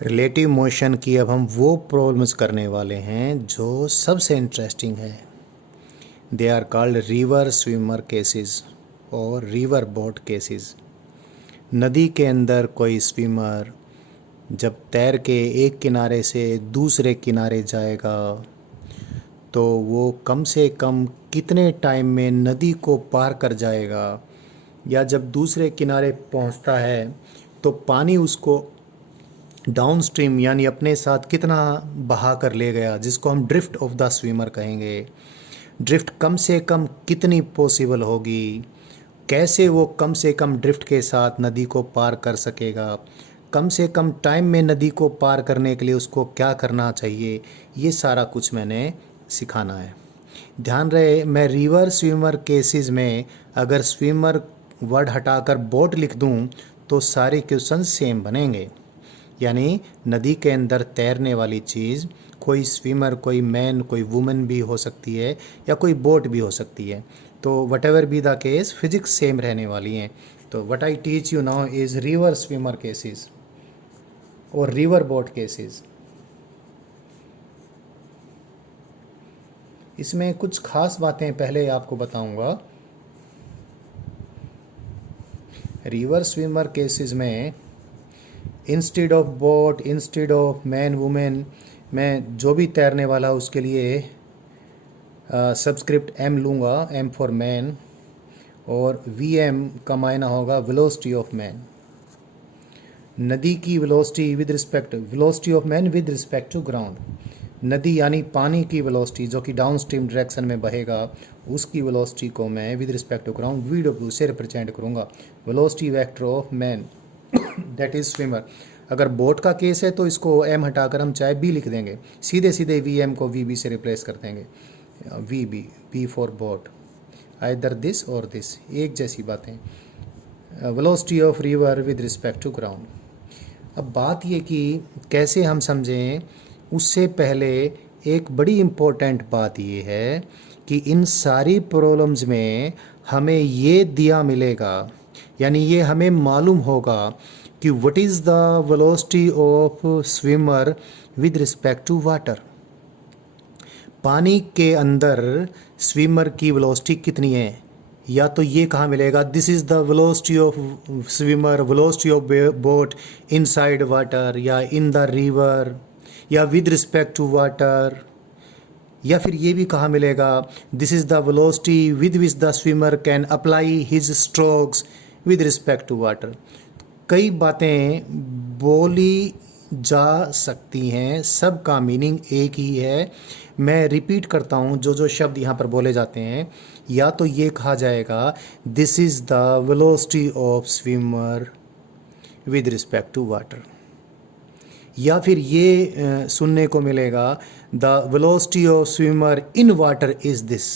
Relative motion की अब हम वो प्रॉब्लम्स करने वाले हैं जो सबसे इंटरेस्टिंग है। They are called river swimmer cases और रिवर बोट केसेस। नदी के अंदर कोई स्विमर जब तैर के एक किनारे से दूसरे किनारे जाएगा तो वो कम से कम कितने टाइम में नदी को पार कर जाएगा, या जब दूसरे किनारे पहुंचता है तो पानी उसको डाउन स्ट्रीम यानी अपने साथ कितना बहा कर ले गया, जिसको हम ड्रिफ्ट ऑफ द स्विमर कहेंगे। ड्रिफ्ट कम से कम कितनी पॉसिबल होगी, कैसे वो कम से कम ड्रिफ्ट के साथ नदी को पार कर सकेगा, कम से कम टाइम में नदी को पार करने के लिए उसको क्या करना चाहिए, ये सारा कुछ मैंने सिखाना है। ध्यान रहे, मैं रिवर स्विमर केसेस में अगर स्विमर वर्ड हटाकर बोट लिख दूं तो सारे क्वेश्चन सेम बनेंगे। यानी नदी के अंदर तैरने वाली चीज़ कोई स्विमर, कोई मैन, कोई वुमेन भी हो सकती है या कोई बोट भी हो सकती है। तो what ever be the case, physics same रहने वाली हैं। तो what I teach you now is river swimmer cases और रिवर बोट केसेस। इसमें कुछ खास बातें पहले आपको बताऊंगा। रिवर स्विमर केसेस में instead of boat, instead of man women, मैं जो भी तैरने वाला उसके लिए सब्सक्रिप्ट एम लूँगा, एम फॉर मैन, और वी एम का मायना होगा वेलोसिटी ऑफ मैन। नदी की velocity with respect, velocity of man with respect to ground. नदी यानी पानी की वेलोसिटी जो कि डाउन स्ट्रीम डायरेक्शन में बहेगा, उसकी वेलोसिटी को मैं with respect to ground V W से रिप्रेजेंट करूँगा। Velocity vector of man that is swimmer. अगर बोट का केस है तो इसको एम हटाकर हम चाहे बी लिख देंगे, सीधे सीधे वी एम को वी बी से रिप्लेस कर देंगे। V B, B for boat, either this और दिस, एक जैसी बातें। Velocity of river with respect to ground. अब बात ये कि कैसे हम समझें, उससे पहले एक बड़ी इम्पोर्टेंट बात ये है कि इन सारी प्रॉब्लम्स में हमें ये दिया मिलेगा, यानी ये हमें मालूम होगा कि what is the velocity of swimmer with respect to water. पानी के अंदर स्विमर की वेलोसिटी कितनी है, या तो ये कहाँ मिलेगा, this is the velocity of swimmer, velocity of boat inside water या इन द रिवर या विद रिस्पेक्ट टू वाटर, या फिर ये भी कहाँ मिलेगा, this is the velocity with which the swimmer can apply his strokes with respect to water. कई बातें बोली जा सकती हैं, सब का मीनिंग एक ही है। मैं रिपीट करता हूँ जो जो शब्द यहाँ पर बोले जाते हैं। या तो ये कहा जाएगा this is the velocity of swimmer with respect to water, या फिर ये सुनने को मिलेगा the velocity of swimmer in water is this.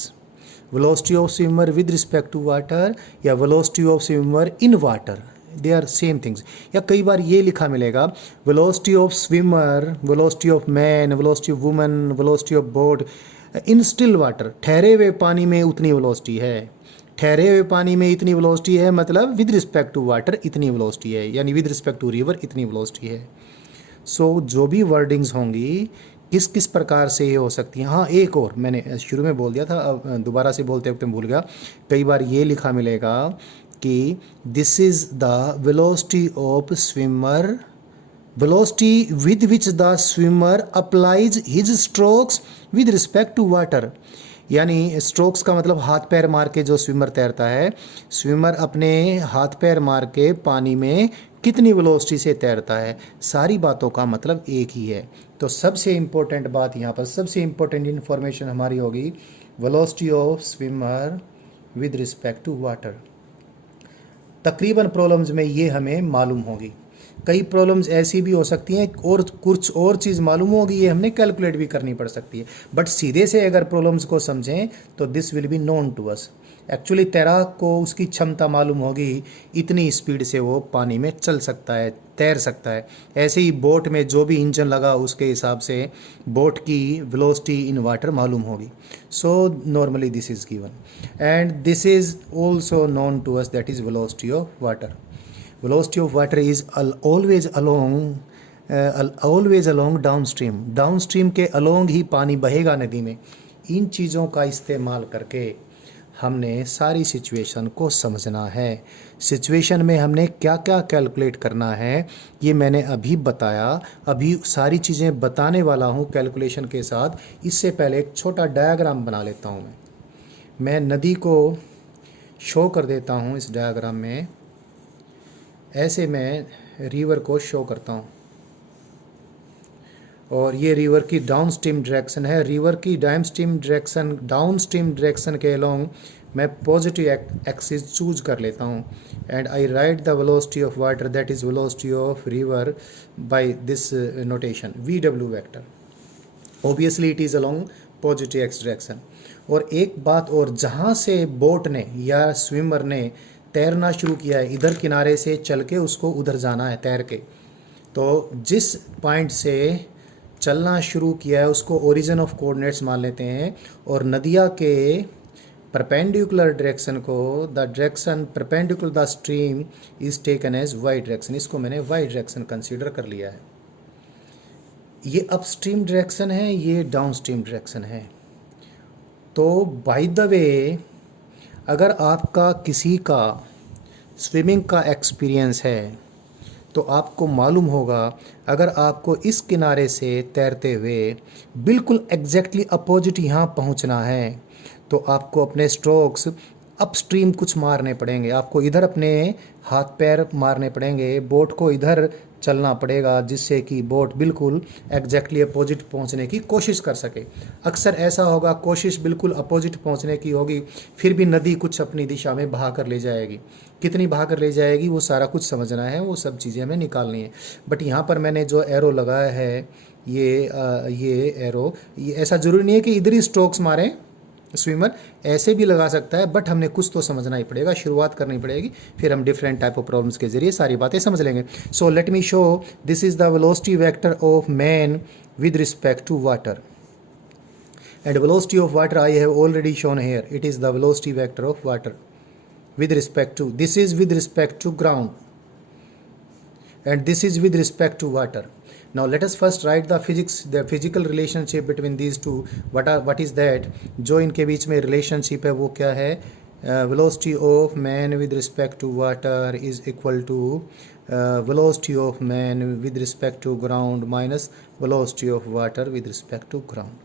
Velocity of swimmer with respect to water या velocity of swimmer in water, they are same things. या कई बार ये लिखा मिलेगा velocity of swimmer, velocity of man, velocity of woman, velocity of boat in still water. ठहरे हुए पानी में उतनी वेलोसिटी है, ठहरे हुए पानी में इतनी वेलोसिटी है, मतलब विद रिस्पेक्ट टू वाटर इतनी वेलोसिटी है, यानी विद रिस्पेक्ट टू रिवर इतनी वेलोसिटी है। सो जो भी वर्डिंग्स होंगी किस किस प्रकार से ये हो सकती हैं। हाँ, एक और मैंने शुरू में बोल दिया था, अब दोबारा से बोलते वक्त मैं भूल गया। कई बार ये लिखा मिलेगा कि this is the velocity of swimmer, velocity with which the swimmer applies his strokes with respect to water. यानी स्ट्रोक्स का मतलब हाथ पैर मार के जो स्विमर तैरता है, स्विमर अपने हाथ पैर मार के पानी में कितनी वेलोसिटी से तैरता है। सारी बातों का मतलब एक ही है। तो सबसे इम्पोर्टेंट बात यहाँ पर, सबसे इम्पोर्टेंट इन्फॉर्मेशन हमारी होगी velocity of swimmer with respect to water. तकरीबन प्रॉब्लम्स में ये हमें मालूम होगी। कई प्रॉब्लम्स ऐसी भी हो सकती हैं और कुछ और चीज़ मालूम होगी, ये हमने कैलकुलेट भी करनी पड़ सकती है। बट सीधे से अगर प्रॉब्लम्स को समझें तो this will be known to us. Actually तैराक को उसकी क्षमता मालूम होगी, इतनी स्पीड से वो पानी में चल सकता है, तैर सकता है। ऐसे ही बोट में जो भी इंजन लगा उसके हिसाब से बोट की वेलोसिटी इन वाटर मालूम होगी। So normally this is given and this is also known to us, that is velocity of water. Velocity of water is always along always along down stream, down stream के along ही पानी बहेगा नदी में। इन चीज़ों का इस्तेमाल करके हमने सारी सिचुएशन को समझना है। सिचुएशन में हमने क्या क्या कैलकुलेट करना है ये मैंने अभी बताया। अभी सारी चीज़ें बताने वाला हूँ कैलकुलेशन के साथ। इससे पहले एक छोटा डायग्राम बना लेता हूँ। मैं नदी को शो कर देता हूँ इस डायग्राम में। ऐसे मैं रिवर को शो करता हूँ और ये रिवर की डाउन स्ट्रीम डायरेक्शन है। रिवर की डाउन स्ट्रीम डायरेक्शन के अलोंग मैं पॉजिटिव एक्सिस चूज कर लेता हूँ and I write the velocity of water, that is velocity of river by this notation VW vector. Obviously it is along positive X direction. और एक बात और, जहाँ से बोट ने या स्विमर ने तैरना शुरू किया है, इधर किनारे से चल के उसको उधर जाना है तैर के। तो जिस पॉइंट से चलना शुरू किया है उसको ओरिजिन ऑफ कोऑर्डिनेट्स मान लेते हैं और नदिया के परपेंडिकुलर डायरेक्शन को, the direction perpendicular the stream is taken as Y direction. इसको मैंने वाई डायरेक्शन कंसीडर कर लिया है। ये अपस्ट्रीम डायरेक्शन है, ये डाउनस्ट्रीम डायरेक्शन है। तो बाय द वे, अगर आपका किसी का स्विमिंग का एक्सपीरियंस है तो आपको मालूम होगा, अगर आपको इस किनारे से तैरते हुए बिल्कुल एग्जैक्टली अपोजिट यहाँ पहुँचना है तो आपको अपने स्ट्रोक्स अपस्ट्रीम कुछ मारने पड़ेंगे। आपको इधर अपने हाथ पैर मारने पड़ेंगे, बोट को इधर चलना पड़ेगा जिससे कि बोट बिल्कुल एग्जैक्टली अपोजिट पहुंचने की कोशिश कर सके। अक्सर ऐसा होगा, कोशिश बिल्कुल अपोजिट पहुंचने की होगी, फिर भी नदी कुछ अपनी दिशा में बहा कर ले जाएगी। कितनी बहा कर ले जाएगी वो सारा कुछ समझना है, वो सब चीज़ें हमें निकालनी है। बट यहाँ पर मैंने जो एरो लगाया है, ये एरो, ये ऐसा ज़रूरी नहीं है कि इधर ही स्ट्रोक्स मारें स्विमर, ऐसे भी लगा सकता है। बट हमने कुछ तो समझना ही पड़ेगा, शुरुआत करनी पड़ेगी, फिर हम डिफरेंट टाइप ऑफ प्रॉब्लम्स के जरिए सारी बातें समझ लेंगे। So let me show, this is the velocity vector of man with respect to water and velocity of water I have already shown here. It is the velocity vector of water with respect to, this is with respect to ground and this is with respect to water. Now let us first write the physical relationship between these two. What is that? जो इनके बीच में relationship है वो क्या है? Velocity of man with respect to water is equal to velocity of man with respect to ground minus velocity of water with respect to ground.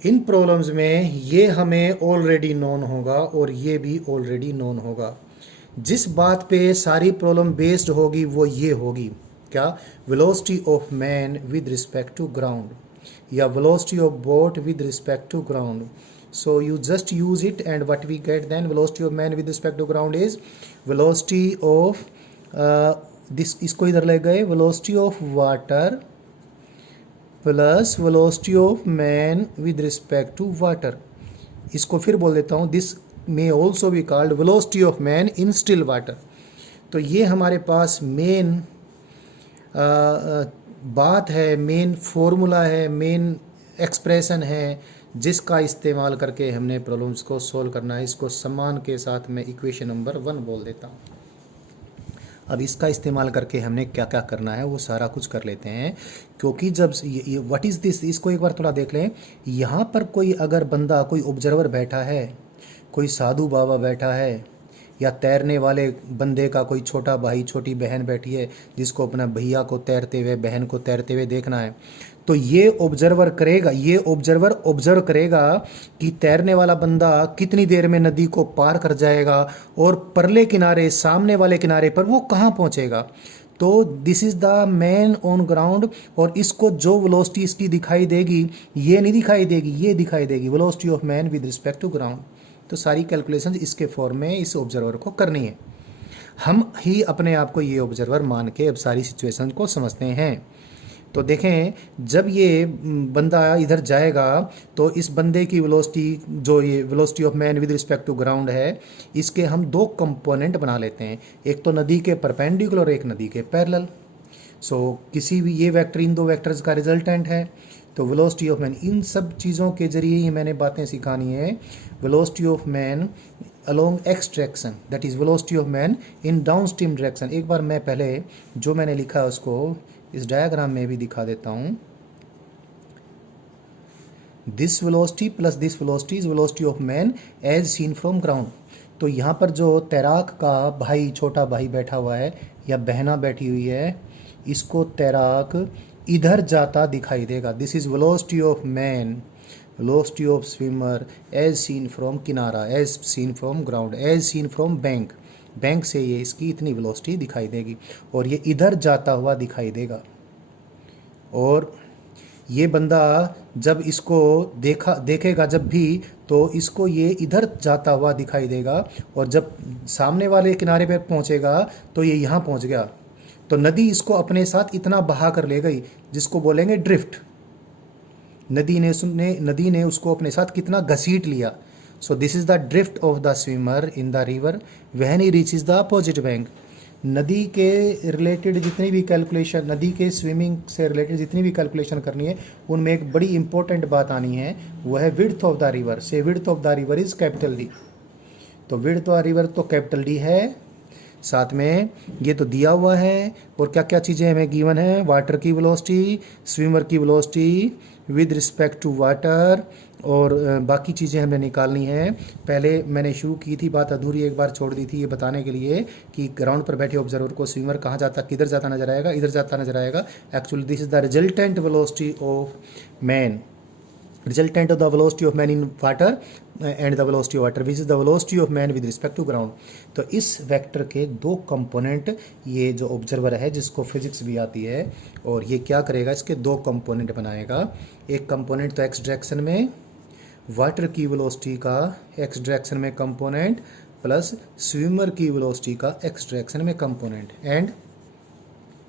In problems में ये हमें ऑलरेडी नोन होगा और ये भी ऑलरेडी नोन होगा। जिस बात पे सारी प्रॉब्लम बेस्ड होगी वो ये होगी, क्या? Velocity of man with respect to ground या velocity of boat with respect to ground. So you just use it and what we get then, velocity of man with respect to ground is velocity of this, इसको इधर ले गए, velocity of water plus velocity of man with respect to water. इसको फिर बोल देता हूँ, this may also be called velocity of man in still water. तो ये हमारे पास मेन बात है, मेन फॉर्मूला है, मेन एक्सप्रेशन है जिसका इस्तेमाल करके हमने प्रॉब्लम्स को सोल्व करना है। इसको सम्मान के साथ मैं इक्वेशन नंबर 1 बोल देता हूँ। अब इसका इस्तेमाल करके हमने क्या क्या करना है वो सारा कुछ कर लेते हैं, क्योंकि जब व्हाट इज़ दिस, इसको एक बार थोड़ा देख लें। यहाँ पर कोई अगर बंदा, कोई ऑब्जर्वर बैठा है, कोई साधु बाबा बैठा है, या तैरने वाले बंदे का कोई छोटा भाई छोटी बहन बैठी है जिसको अपना भैया को तैरते हुए, बहन को तैरते हुए देखना है, तो ये ऑब्जर्वर करेगा, ये ऑब्जर्वर ऑब्जर्व करेगा कि तैरने वाला बंदा कितनी देर में नदी को पार कर जाएगा और परले किनारे, सामने वाले किनारे पर वो कहाँ पहुँचेगा। तो this is the man on ground, और इसको जो वेलोसिटी इसकी दिखाई देगी, ये नहीं दिखाई देगी, ये दिखाई देगी, velocity of man with respect to ground. तो सारी कैलकुलेशन इसके फॉर्म में इस ऑब्जर्वर को करनी है। हम ही अपने आप को ये ऑब्जर्वर मान के अब सारी सिचुएशन को समझते हैं। तो देखें, जब ये बंदा इधर जाएगा तो इस बंदे की वेलोसिटी, जो ये velocity of man with respect to ground है, इसके हम दो कंपोनेंट बना लेते हैं, एक तो नदी के परपेंडिकुलर और एक नदी के पैरेलल। सो किसी भी, ये वेक्टर इन दो वेक्टर्स का रिजल्टेंट है। तो वेलोसिटी ऑफ मैन, इन सब चीज़ों के जरिए ही मैंने बातें सिखानी है। Velocity of man along x direction, that is velocity of man in downstream direction। एक बार मैं पहले जो मैंने लिखा है उसको इस डायग्राम में भी दिखा देता हूँ। This velocity plus this velocity is velocity of man as seen from ground. तो यहाँ पर जो तैराक का भाई, छोटा भाई बैठा हुआ है या बहना बैठी हुई है, इसको तैराक इधर जाता दिखाई देगा। This is velocity of man, velocity of swimmer as seen from किनारा, as seen from ground, as seen from bank. Bank से ये इसकी इतनी वेलोसिटी दिखाई देगी और ये इधर जाता हुआ दिखाई देगा। और ये बंदा जब इसको देखेगा जब भी, तो इसको ये इधर जाता हुआ दिखाई देगा और जब सामने वाले किनारे पर पहुंचेगा तो ये यहाँ पहुंच गया। तो नदी इसको अपने साथ इतना बहा कर ले गई जिसको बोलेंगे ड्रिफ्ट। नदी ने उसको अपने साथ कितना घसीट लिया। सो this is the drift of the swimmer in the river when he reaches the opposite bank. नदी के रिलेटेड जितनी भी कैलकुलेशन, नदी के स्विमिंग से रिलेटेड जितनी भी कैलकुलेशन करनी है, उनमें एक बड़ी इंपॉर्टेंट बात आनी है, वह है विड्थ ऑफ द रिवर। से width of the river is capital D. तो विड्थ ऑफ द रिवर तो कैपिटल डी है, साथ में ये तो दिया हुआ है। और क्या क्या चीज़ें हमें गिवन है, वाटर की वेलोसिटी, स्विमर की velocity with respect to water, और बाकी चीज़ें हमें निकालनी है। पहले मैंने शुरू की थी, बात अधूरी एक बार छोड़ दी थी, ये बताने के लिए कि ग्राउंड पर बैठे ऑब्जर्वर को स्विमर कहाँ जाता, किधर जाता नजर आएगा, इधर जाता नजर आएगा। Actually this is the resultant velocity of man, resultant of the velocity of man in water and the velocity of water which is the velocity of man with respect to ground। तो इस vector के दो component, ये जो observer है जिसको physics भी आती है, और ये क्या करेगा, इसके दो कंपोनेंट बनाएगा। एक कंपोनेंट तो एक्स डायरेक्शन में, वाटर की वेलोसिटी का एक्स डायरेक्शन में कंपोनेंट, प्लस स्विमर की वेलोसिटी का एक्स डायरेक्शन में component, and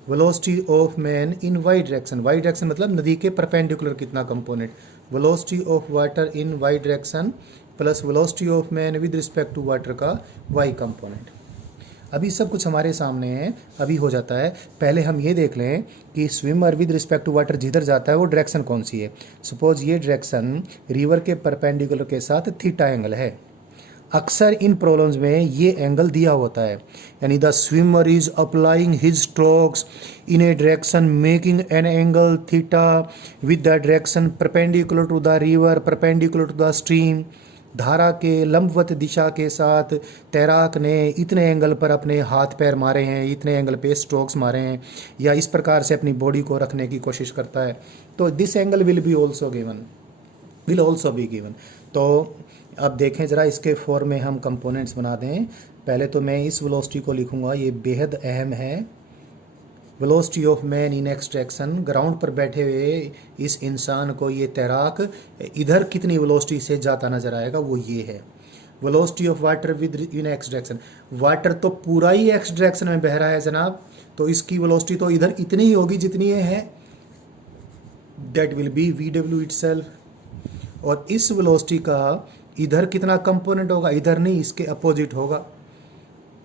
velocity of man in Y direction. Y direction मतलब नदी के परपेंडिकुलर कितना component, velocity of water in Y direction plus velocity of man with respect to water का Y component. अभी सब कुछ हमारे सामने है, अभी हो जाता है। पहले हम ये देख लें कि swimmer with respect to water जिधर जाता है वो डायरेक्शन कौन सी है। सपोज ये डायरेक्शन रिवर के परपेंडिकुलर के साथ थीटा एंगल है। अक्सर इन प्रॉब्लम्स में ये एंगल दिया होता है, यानी the swimmer is applying his strokes in a direction making an angle theta with the direction perpendicular to the river, perpendicular to the stream. धारा के लंबवत दिशा के साथ तैराक ने इतने एंगल पर अपने हाथ पैर मारे हैं, इतने एंगल पे स्ट्रोक्स मारे हैं, या इस प्रकार से अपनी बॉडी को रखने की कोशिश करता है। तो this angle will be also given, will also be given. तो अब देखें ज़रा, इसके फॉर्म में हम कंपोनेंट्स बना दें। पहले तो मैं इस वेलोसिटी को लिखूंगा, ये बेहद अहम है। Velocity of man in x direction, ground पर बैठे हुए इस इंसान को, ये तैराक इधर कितनी वेलोसिटी से जाता नजर आएगा, वो ये है। Velocity of water with in x direction, water तो पूरा ही एक्स डायरेक्शन में बह रहा है जनाब, तो इसकी वेलोसिटी तो इधर इतनी ही होगी जितनी ये है, that will be V W itself. और इस वेलोसिटी का इधर कितना कंपोनेंट होगा, इधर नहीं, इसके अपोजिट होगा।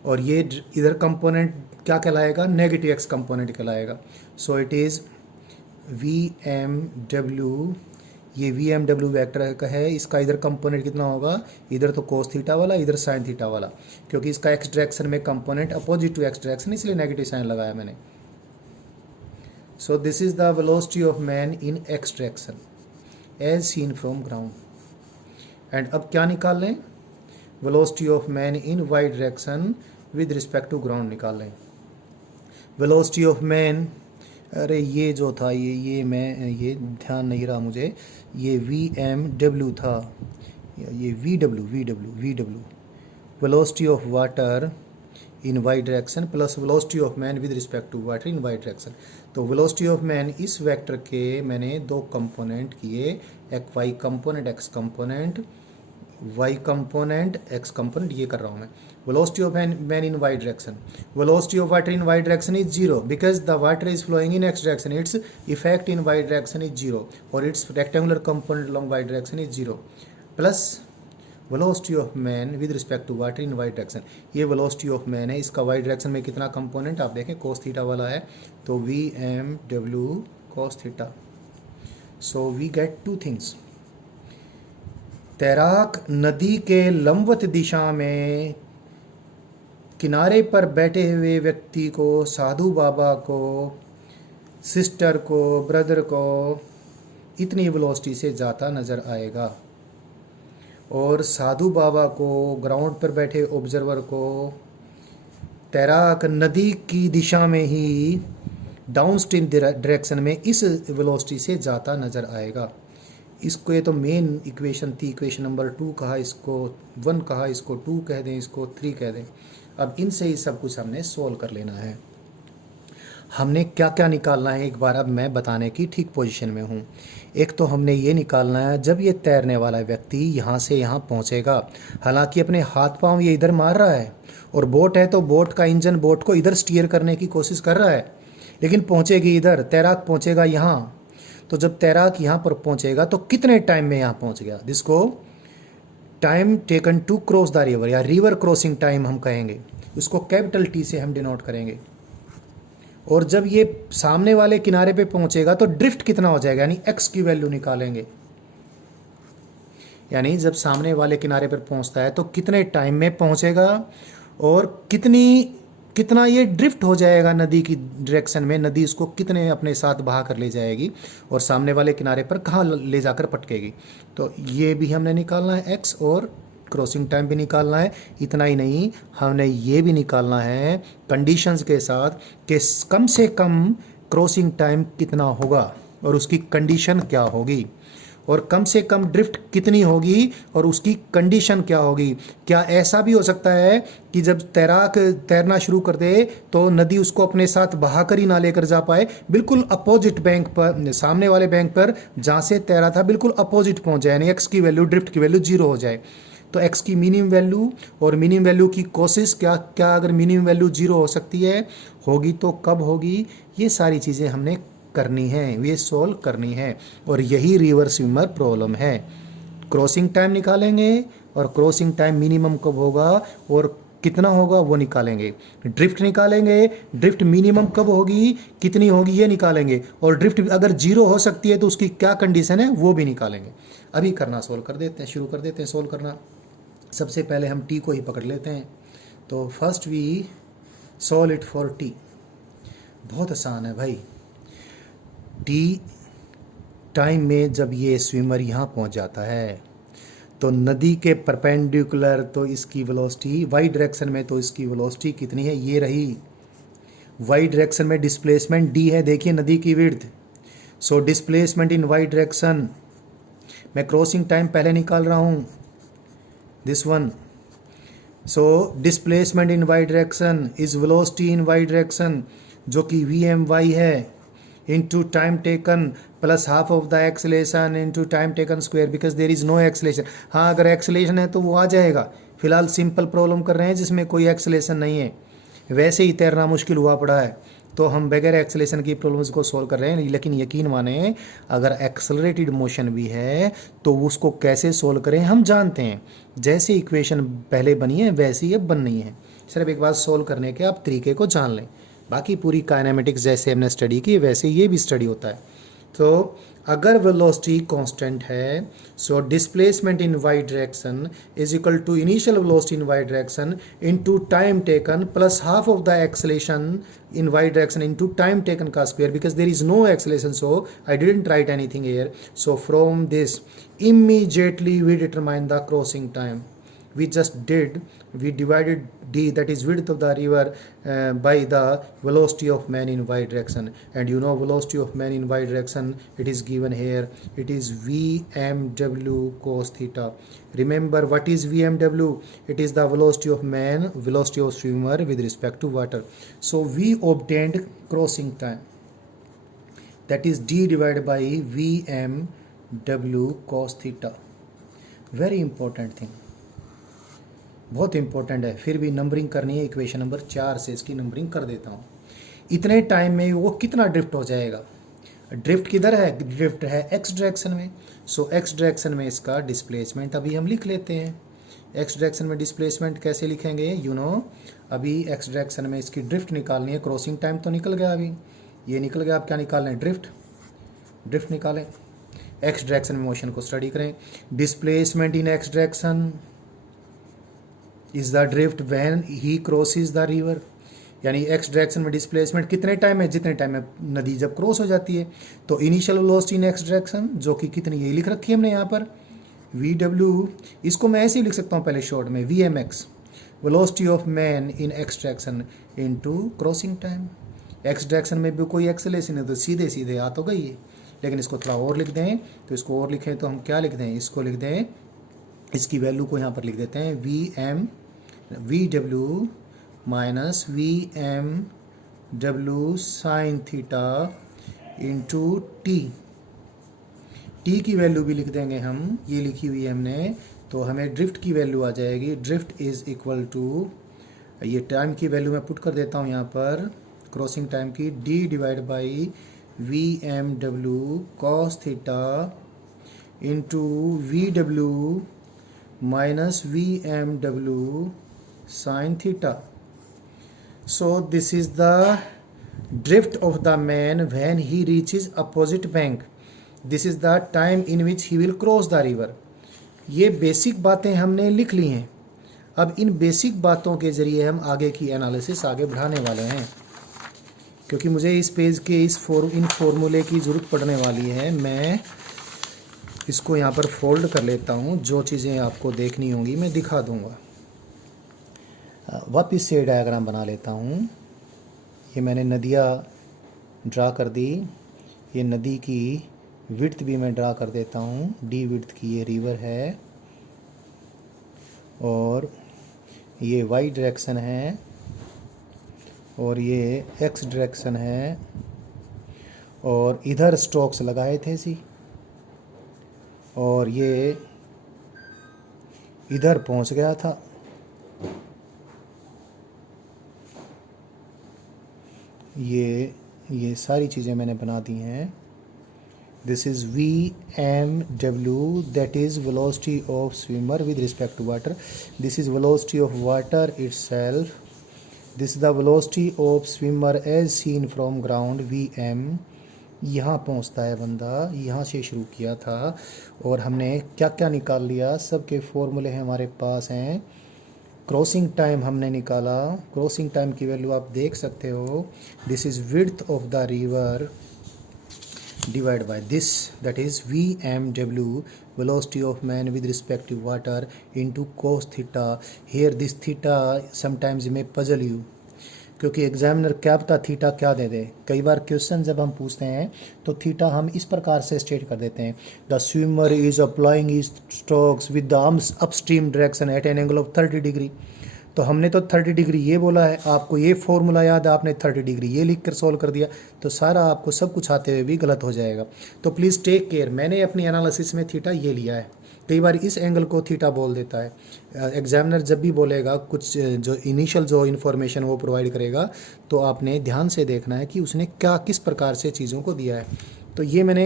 और ये इधर कंपोनेंट क्या कहलाएगा, नेगेटिव एक्स कंपोनेंट कहलाएगा। So it is V M W, ये वी एम डब्ल्यू वैक्टर का है, इसका इधर कंपोनेंट कितना होगा, इधर तो कोस थीटा वाला, इधर साइन थीटा वाला, क्योंकि इसका एक्स डायरेक्शन में component opposite to x direction, इसलिए नेगेटिव साइन लगाया मैंने। So this is the velocity of man in x direction as seen from ground. And अब क्या निकाल लें, velocity of man in Y direction with respect to ground निकाल लें। Velocity of man, अरे ये जो था ये मैं ये ध्यान नहीं रहा मुझे, ये वी एम डब्ल्यू था, ये V W velocity of water in Y direction plus velocity of man with respect to water in Y direction. तो वेलोसिटी ऑफ मैन इस वेक्टर के मैंने दो कंपोनेंट किए, एक y component x component, y component x component, ये कर रहा हूँ मैं। Velocity of man in Y direction, velocity of water in Y direction is zero because the water is flowing in x direction, it's effect in Y direction is zero, और its rectangular component along Y direction is zero, plus velocity of man with respect to water in Y direction. ये velocity of man है, इसका Y direction में कितना component आप देखें, cos theta वाला है, तो V M W cos theta. So we get two things, तैराक नदी के लंबवत दिशा में किनारे पर बैठे हुए व्यक्ति को, साधु बाबा को, सिस्टर को, ब्रदर को इतनी वेलोसिटी से जाता नज़र आएगा। और साधु बाबा को, ग्राउंड पर बैठे ऑब्जर्वर को तैराक नदी की दिशा में ही डाउन स्ट्रीम डायरेक्शन में इस वेलोसिटी से जाता नज़र आएगा। इसको ये तो मेन इक्वेशन थी, इक्वेशन नंबर 2 कहा, इसको 1 कहा, इसको 2 कह दें, इसको 3 कह दें। अब इनसे ही सब कुछ हमने सोल्व कर लेना है। हमने क्या क्या निकालना है एक बार अब मैं बताने की ठीक पोजीशन में हूँ। एक तो हमने ये निकालना है जब ये तैरने वाला व्यक्ति यहाँ से यहाँ पहुँचेगा, हालांकि अपने हाथ पांव ये इधर मार रहा है और बोट है तो बोट का इंजन बोट को इधर स्टीयर करने की कोशिश कर रहा है, लेकिन पहुँचेगी इधर, तैराक पहुँचेगा यहाँ। तो जब तैराक यहाँ पर पहुँचेगा तो कितने टाइम में यहाँ पहुँच गया, जिसको time taken to cross the river या रिवर क्रॉसिंग टाइम हम कहेंगे, उसको कैपिटल टी से हम डिनोट करेंगे। और जब ये सामने वाले किनारे पे पहुंचेगा तो ड्रिफ्ट कितना हो जाएगा, यानी एक्स की वैल्यू निकालेंगे। यानी जब सामने वाले किनारे पर पहुंचता है तो कितने टाइम में पहुंचेगा और कितना ये ड्रिफ्ट हो जाएगा नदी की डायरेक्शन में, नदी इसको कितने अपने साथ बहा कर ले जाएगी और सामने वाले किनारे पर कहाँ ले जाकर पटकेगी। तो ये भी हमने निकालना है एक्स, और क्रॉसिंग टाइम भी निकालना है। इतना ही नहीं, हमने ये भी निकालना है कंडीशंस के साथ कि कम से कम क्रॉसिंग टाइम कितना होगा और उसकी कंडीशन क्या होगी, और कम से कम ड्रिफ्ट कितनी होगी और उसकी कंडीशन क्या होगी। क्या ऐसा भी हो सकता है कि जब तैराक तैरना शुरू कर दे तो नदी उसको अपने साथ बहाकर ही ना लेकर जा पाए, बिल्कुल अपोजिट बैंक पर, सामने वाले बैंक पर जहाँ से तैरा था बिल्कुल अपोजिट पहुँच जाए, यानी एक्स की वैल्यू, ड्रिफ्ट की वैल्यू 0 हो जाए। तो एक्स की मिनिमम वैल्यू और मिनिमम वैल्यू की कोशिश, क्या अगर मिनिमम वैल्यू 0 हो सकती है, होगी तो कब होगी, ये सारी चीज़ें हमने करनी है, ये सोल्व करनी है। और यही रिवर स्विमर प्रॉब्लम है। क्रॉसिंग टाइम निकालेंगे और क्रॉसिंग टाइम मिनिमम कब होगा और कितना होगा वो निकालेंगे। ड्रिफ्ट निकालेंगे, ड्रिफ्ट मिनिमम कब होगी, कितनी होगी ये निकालेंगे, और ड्रिफ्ट अगर 0 हो सकती है तो उसकी क्या कंडीशन है वो भी निकालेंगे। अभी करना सोल्व कर देते हैं, शुरू कर देते हैं सोल्व करना। सबसे पहले हम टी को ही पकड़ लेते हैं। तो first we solve it for T. बहुत आसान है भाई। टी टाइम में जब ये स्विमर यहाँ पहुँच जाता है तो नदी के परपेंडिकुलर तो इसकी वेलोसिटी वाई डायरेक्शन में, तो इसकी वेलोसिटी कितनी है, ये रही। वाई डायरेक्शन में डिस्प्लेसमेंट डी है, देखिए नदी की width. So displacement in Y direction, मैं क्रॉसिंग टाइम पहले निकाल रहा हूँ, this one. So displacement in Y direction is velocity in Y direction, जो कि वी एम वाई है, into time taken plus half of the acceleration into time taken square because there is no acceleration। हाँ, अगर acceleration है तो वो आ जाएगा। फिलहाल सिंपल प्रॉब्लम कर रहे हैं जिसमें कोई एक्सेलेशन नहीं है, वैसे ही तैरना मुश्किल हुआ पड़ा है तो हम बगैर एक्सेलेशन की प्रॉब्लम्स को सॉल्व कर रहे हैं। लेकिन यकीन माने अगर एक्सेलरेटेड मोशन भी है तो उसको कैसे सॉल्व करें हम जानते हैं। जैसे इक्वेशन पहले बनी है वैसे ही अब बननी है, सिर्फ एक बार सॉल्व करने के आप तरीके को जान लें। बाकी पूरी काइनेमेटिक्स जैसे हमने स्टडी की वैसे ये भी स्टडी होता है। तो अगर वेलोसिटी कांस्टेंट है, so displacement in Y direction is equal to initial velocity in Y direction into time taken plus half of the acceleration in Y direction into time taken का square, because there is no acceleration so I didn't write anything here. So from this immediately we determine the crossing time. We just did, we divided d, that is width of the river, by the velocity of man in y direction, and you know velocity of man in y direction, it is given here, it is vmw cos theta. Remember what is vmw? It is the velocity of man, velocity of swimmer with respect to water. So we obtained crossing time, that is d divided by vmw cos theta. Very important thing, बहुत important है। फिर भी numbering करनी है, equation number 4 से इसकी numbering कर देता हूँ। इतने टाइम में वो कितना ड्रिफ्ट हो जाएगा, ड्रिफ्ट किधर है, ड्रिफ्ट है एक्स डायरेक्शन में। सो एक्स डायरेक्शन में इसका डिस्प्लेसमेंट अभी हम लिख लेते हैं। एक्स डायरेक्शन में डिस्प्लेसमेंट कैसे लिखेंगे, यू नो अभी एक्स डायरेक्शन में इसकी ड्रिफ्ट निकालनी है। क्रॉसिंग टाइम तो निकल गया, अभी ये निकल गया, आप क्या निकाल रहे हैं, ड्रिफ्ट निकालें। एक्स डायरेक्शन में मोशन को स्टडी करें। Displacement in x direction is the drift when he crosses the river, यानी एक्स डायरेक्शन में डिस्प्लेसमेंट कितने टाइम है, जितने टाइम में नदी जब क्रॉस हो जाती है। तो इनिशियल वेलोसिटी इन एक्स डायरेक्शन जो कि कितनी, ये लिख रखी है हमने यहाँ पर वी डब्ल्यू, इसको मैं ऐसे ही लिख सकता हूँ पहले शॉर्ट में V M X, velocity of man in x direction into crossing time. X direction में भी कोई एक्सेलेरेशन है तो सीधे सीधे आ तो गई है, लेकिन इसको थोड़ा और लिख दें, तो इसको और लिखें तो हम क्या लिख दें, इसको लिख दें, इसकी वैल्यू को यहाँ पर लिख देते हैं V W minus V M W sine theta into T. T की वैल्यू भी लिख देंगे हम, ये लिखी हुई है हमने, तो हमें ड्रिफ्ट की वैल्यू आ जाएगी, ड्रिफ्ट इज इक्वल टू, ये टाइम की वैल्यू मैं पुट कर देता हूँ यहाँ पर, क्रॉसिंग टाइम की, D divide by V M W cos theta into V W minus V M W sine theta. So this is the drift of the man when he reaches opposite bank. This is the time in which he will cross the river. ये basic बातें हमने लिख ली हैं। अब इन basic बातों के ज़रिए हम आगे की एनालिसिस आगे बढ़ाने वाले हैं, क्योंकि मुझे इस पेज के इन फॉर्मूले की ज़रूरत पड़ने वाली है। मैं इसको यहाँ पर फोल्ड कर लेता हूँ, जो चीज़ें आपको देखनी होंगी मैं दिखा दूँगा। वापस से डायग्राम बना लेता हूँ। ये मैंने नदियाँ ड्रा कर दी, ये नदी की विड्थ भी मैं ड्रा कर देता हूँ, डी विड्थ की ये रिवर है, और ये वाई डायरेक्शन है, और ये एक्स डायरेक्शन है, और इधर स्ट्रोक्स लगाए थे सी, और ये इधर पहुँच गया था। ये सारी चीज़ें मैंने बना दी हैं। This is V M W, that is velocity of swimmer with respect to water. This is velocity of water itself. This is the velocity of swimmer as seen from ground, V M. यहाँ पहुँचता है बंदा, यहाँ से शुरू किया था, और हमने क्या क्या निकाल लिया, सब के फॉर्मूले हमारे पास हैं। क्रॉसिंग टाइम हमने निकाला, क्रॉसिंग टाइम की वैल्यू आप देख सकते हो, this is width of the river divide by this, that is V M W, velocity of man with respect to water into cos theta. Here this theta sometimes may puzzle you, क्योंकि examiner क्या पता theta क्या दे दे। कई बार question जब हम पूछते हैं तो थीटा हम इस प्रकार से स्टेट कर देते हैं, the swimmer is applying his strokes with the arms upstream direction at an angle of 30 degree. तो हमने तो 30 डिग्री ये बोला है, आपको ये फॉर्मूला याद है, आपने 30 डिग्री ये लिख कर सोल्व कर दिया, तो सारा आपको सब कुछ आते हुए भी गलत हो जाएगा। तो प्लीज़ टेक केयर, मैंने अपनी एनालिसिस में थीटा ये लिया है, कई बार इस एंगल को थीटा बोल देता है। एग्जामिनर जब भी बोलेगा कुछ जो इनिशियल जो इन्फॉर्मेशन वो प्रोवाइड करेगा, तो आपने ध्यान से देखना है कि उसने क्या किस प्रकार से चीज़ों को दिया है। तो ये मैंने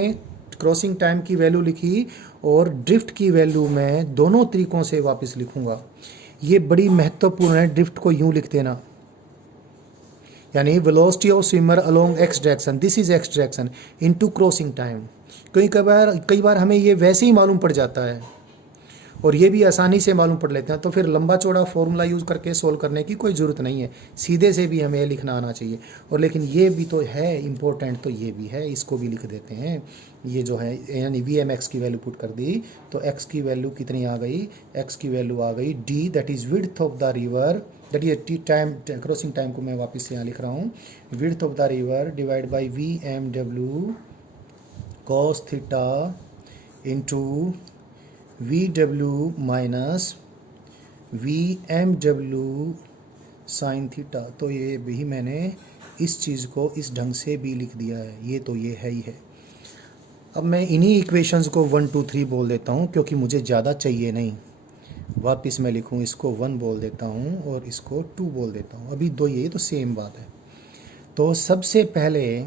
क्रॉसिंग टाइम की वैल्यू लिखी, और ड्रिफ्ट की वैल्यू मैं दोनों तरीक़ों से वापस लिखूँगा। ये बड़ी महत्वपूर्ण है, ड्रिफ्ट को यूँ लिख देना, यानी velocity of swimmer along x direction, this is x direction into crossing time. कई बार हमें ये वैसे ही मालूम पड़ जाता है, और ये भी आसानी से मालूम पड़ लेते हैं, तो फिर लंबा चौड़ा फॉर्मूला यूज़ करके सोल्व करने की कोई ज़रूरत नहीं है, सीधे से भी हमें लिखना आना चाहिए। और लेकिन ये भी तो है इम्पोर्टेंट, तो ये भी है, इसको भी लिख देते हैं। ये जो है यानी वी एम एक्स की वैल्यू पुट कर दी, तो एक्स की वैल्यू कितनी आ गई, एक्स की वैल्यू आ गई D, that is width of the river, that is T time, crossing time को मैं वापस से यहाँ लिख रहा हूँ, width of the river divide by V M W cos theta into V W minus V M W sine theta. तो ये भी मैंने इस चीज़ को इस ढंग से भी लिख दिया है, ये तो ये है ही है। अब मैं इन्हीं इक्वेशंस को 1 2 3 बोल देता हूँ, क्योंकि मुझे ज़्यादा चाहिए नहीं। वापस मैं लिखूँ, इसको 1 बोल देता हूँ और इसको 2 बोल देता हूँ, अभी दो ये तो सेम बात है। तो सबसे पहले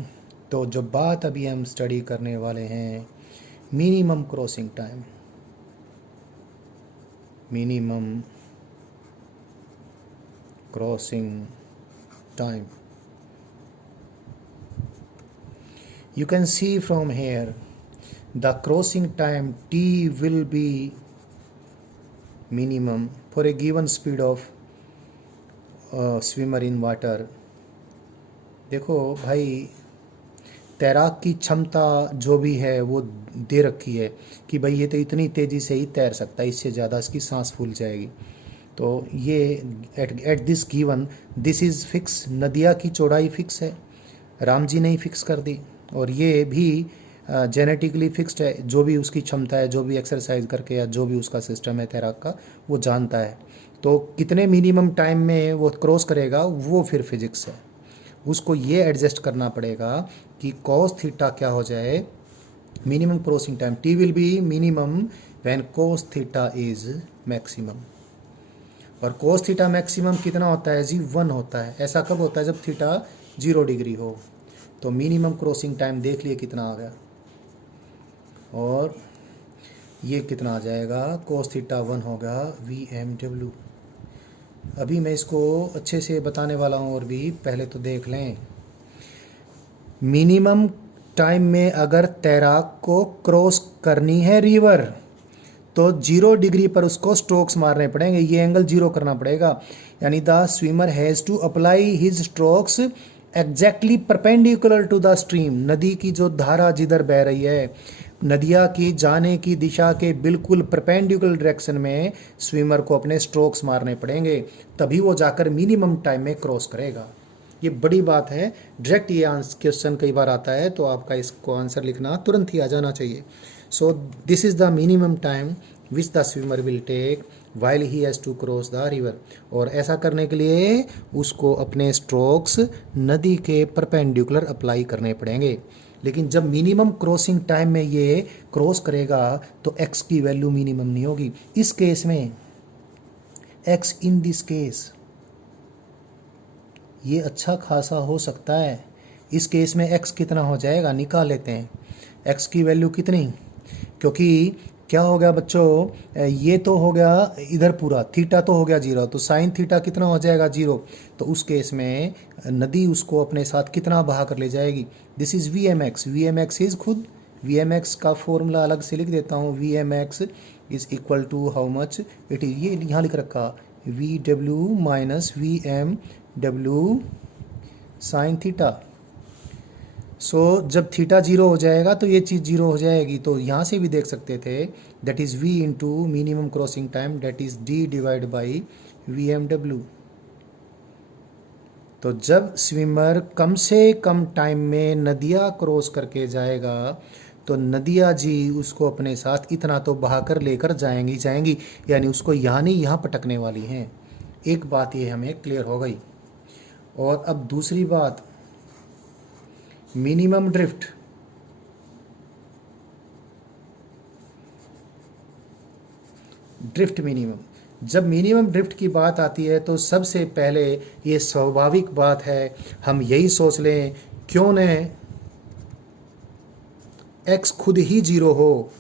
तो जो बात अभी हम स्टडी करने वाले हैं, minimum crossing time, minimum crossing time. You can see from here the crossing time T will be minimum for a given speed of swimmer in water. देखो भाई, तैराक की क्षमता जो भी है वो दे रखी है कि भाई ये तो इतनी तेज़ी से ही तैर सकता है, इससे ज़्यादा इसकी सांस फूल जाएगी। तो ये at this given this is fix. नदिया की चौड़ाई फिक्स है, राम जी ने ही फिक्स कर दी। और ये भी जेनेटिकली फिक्स्ड है, जो भी उसकी क्षमता है, जो भी एक्सरसाइज करके या जो भी उसका सिस्टम है तैराक का, वो जानता है। तो कितने मिनिमम टाइम में वो क्रॉस करेगा वो फिर फिजिक्स है। उसको ये एडजस्ट करना पड़ेगा कि कॉस थीटा क्या हो जाए, minimum crossing time T will be minimum when cos theta is maximum. और कॉस थीटा मैक्सिमम कितना होता है जी? 1 होता है। ऐसा कब होता है? जब थीटा 0 डिग्री हो। तो मिनिमम क्रॉसिंग टाइम देख लिए कितना आ गया, और ये कितना आ जाएगा? कॉस थीटा 1 होगा VMW। अभी मैं इसको अच्छे से बताने वाला हूँ, और भी पहले तो देख लें। मिनिमम टाइम में अगर तैराक को क्रॉस करनी है रिवर, तो 0 डिग्री पर उसको स्ट्रोक्स मारने पड़ेंगे, ये एंगल 0 करना पड़ेगा। यानी the swimmer has to apply his strokes exactly perpendicular to the stream. नदी की जो धारा जिधर बह रही है, नदिया की जाने की दिशा के बिल्कुल परपेंडिकुलर डायरेक्शन में स्विमर को अपने स्ट्रोक्स मारने पड़ेंगे, तभी वो जाकर मिनिमम टाइम में क्रॉस करेगा। ये बड़ी बात है। डायरेक्ट ये क्वेश्चन कई बार आता है, तो आपका इसको आंसर लिखना तुरंत ही आ जाना चाहिए। So this is the minimum time which the swimmer will take while he has to cross the river. और ऐसा करने के लिए उसको अपने स्ट्रोक्स नदी के परपेंडिकुलर अप्लाई करने पड़ेंगे। लेकिन जब मिनिमम क्रॉसिंग टाइम में ये क्रॉस करेगा तो x की वैल्यू मिनिमम नहीं होगी। इस केस में x इन दिस केस ये अच्छा खासा हो सकता है। इस केस में x कितना हो जाएगा, निकाल लेते हैं। x की वैल्यू कितनी, क्योंकि क्या हो गया बच्चों, ये तो हो गया इधर पूरा, थीटा तो हो गया 0, तो साइन थीटा कितना हो जाएगा 0। तो उस केस में नदी उसको अपने साथ कितना बहा कर ले जाएगी? This is VMX। VMX is खुद, VMX का फॉर्मूला अलग से लिख देता हूँ। VMX is equal to how much it is, ये यहाँ लिख रखा VW minus VMW sine theta. So जब थीटा 0 हो जाएगा तो ये चीज़ 0 हो जाएगी। तो यहाँ से भी देख सकते थे, that is V into minimum crossing time, that is D divide by VMW। तो जब स्विमर कम से कम टाइम में नदिया क्रॉस करके जाएगा, तो नदिया जी उसको अपने साथ इतना तो बहाकर लेकर जाएंगी, यानी उसको यहाँ नहीं यहाँ पटकने वाली हैं। एक बात ये हमें क्लियर हो गई। और अब दूसरी बात, मिनिमम ड्रिफ्ट। ड्रिफ्ट मिनिमम, जब मिनिमम ड्रिफ्ट की बात आती है तो सबसे पहले ये स्वाभाविक बात है, हम यही सोच लें क्यों न x खुद ही 0 हो।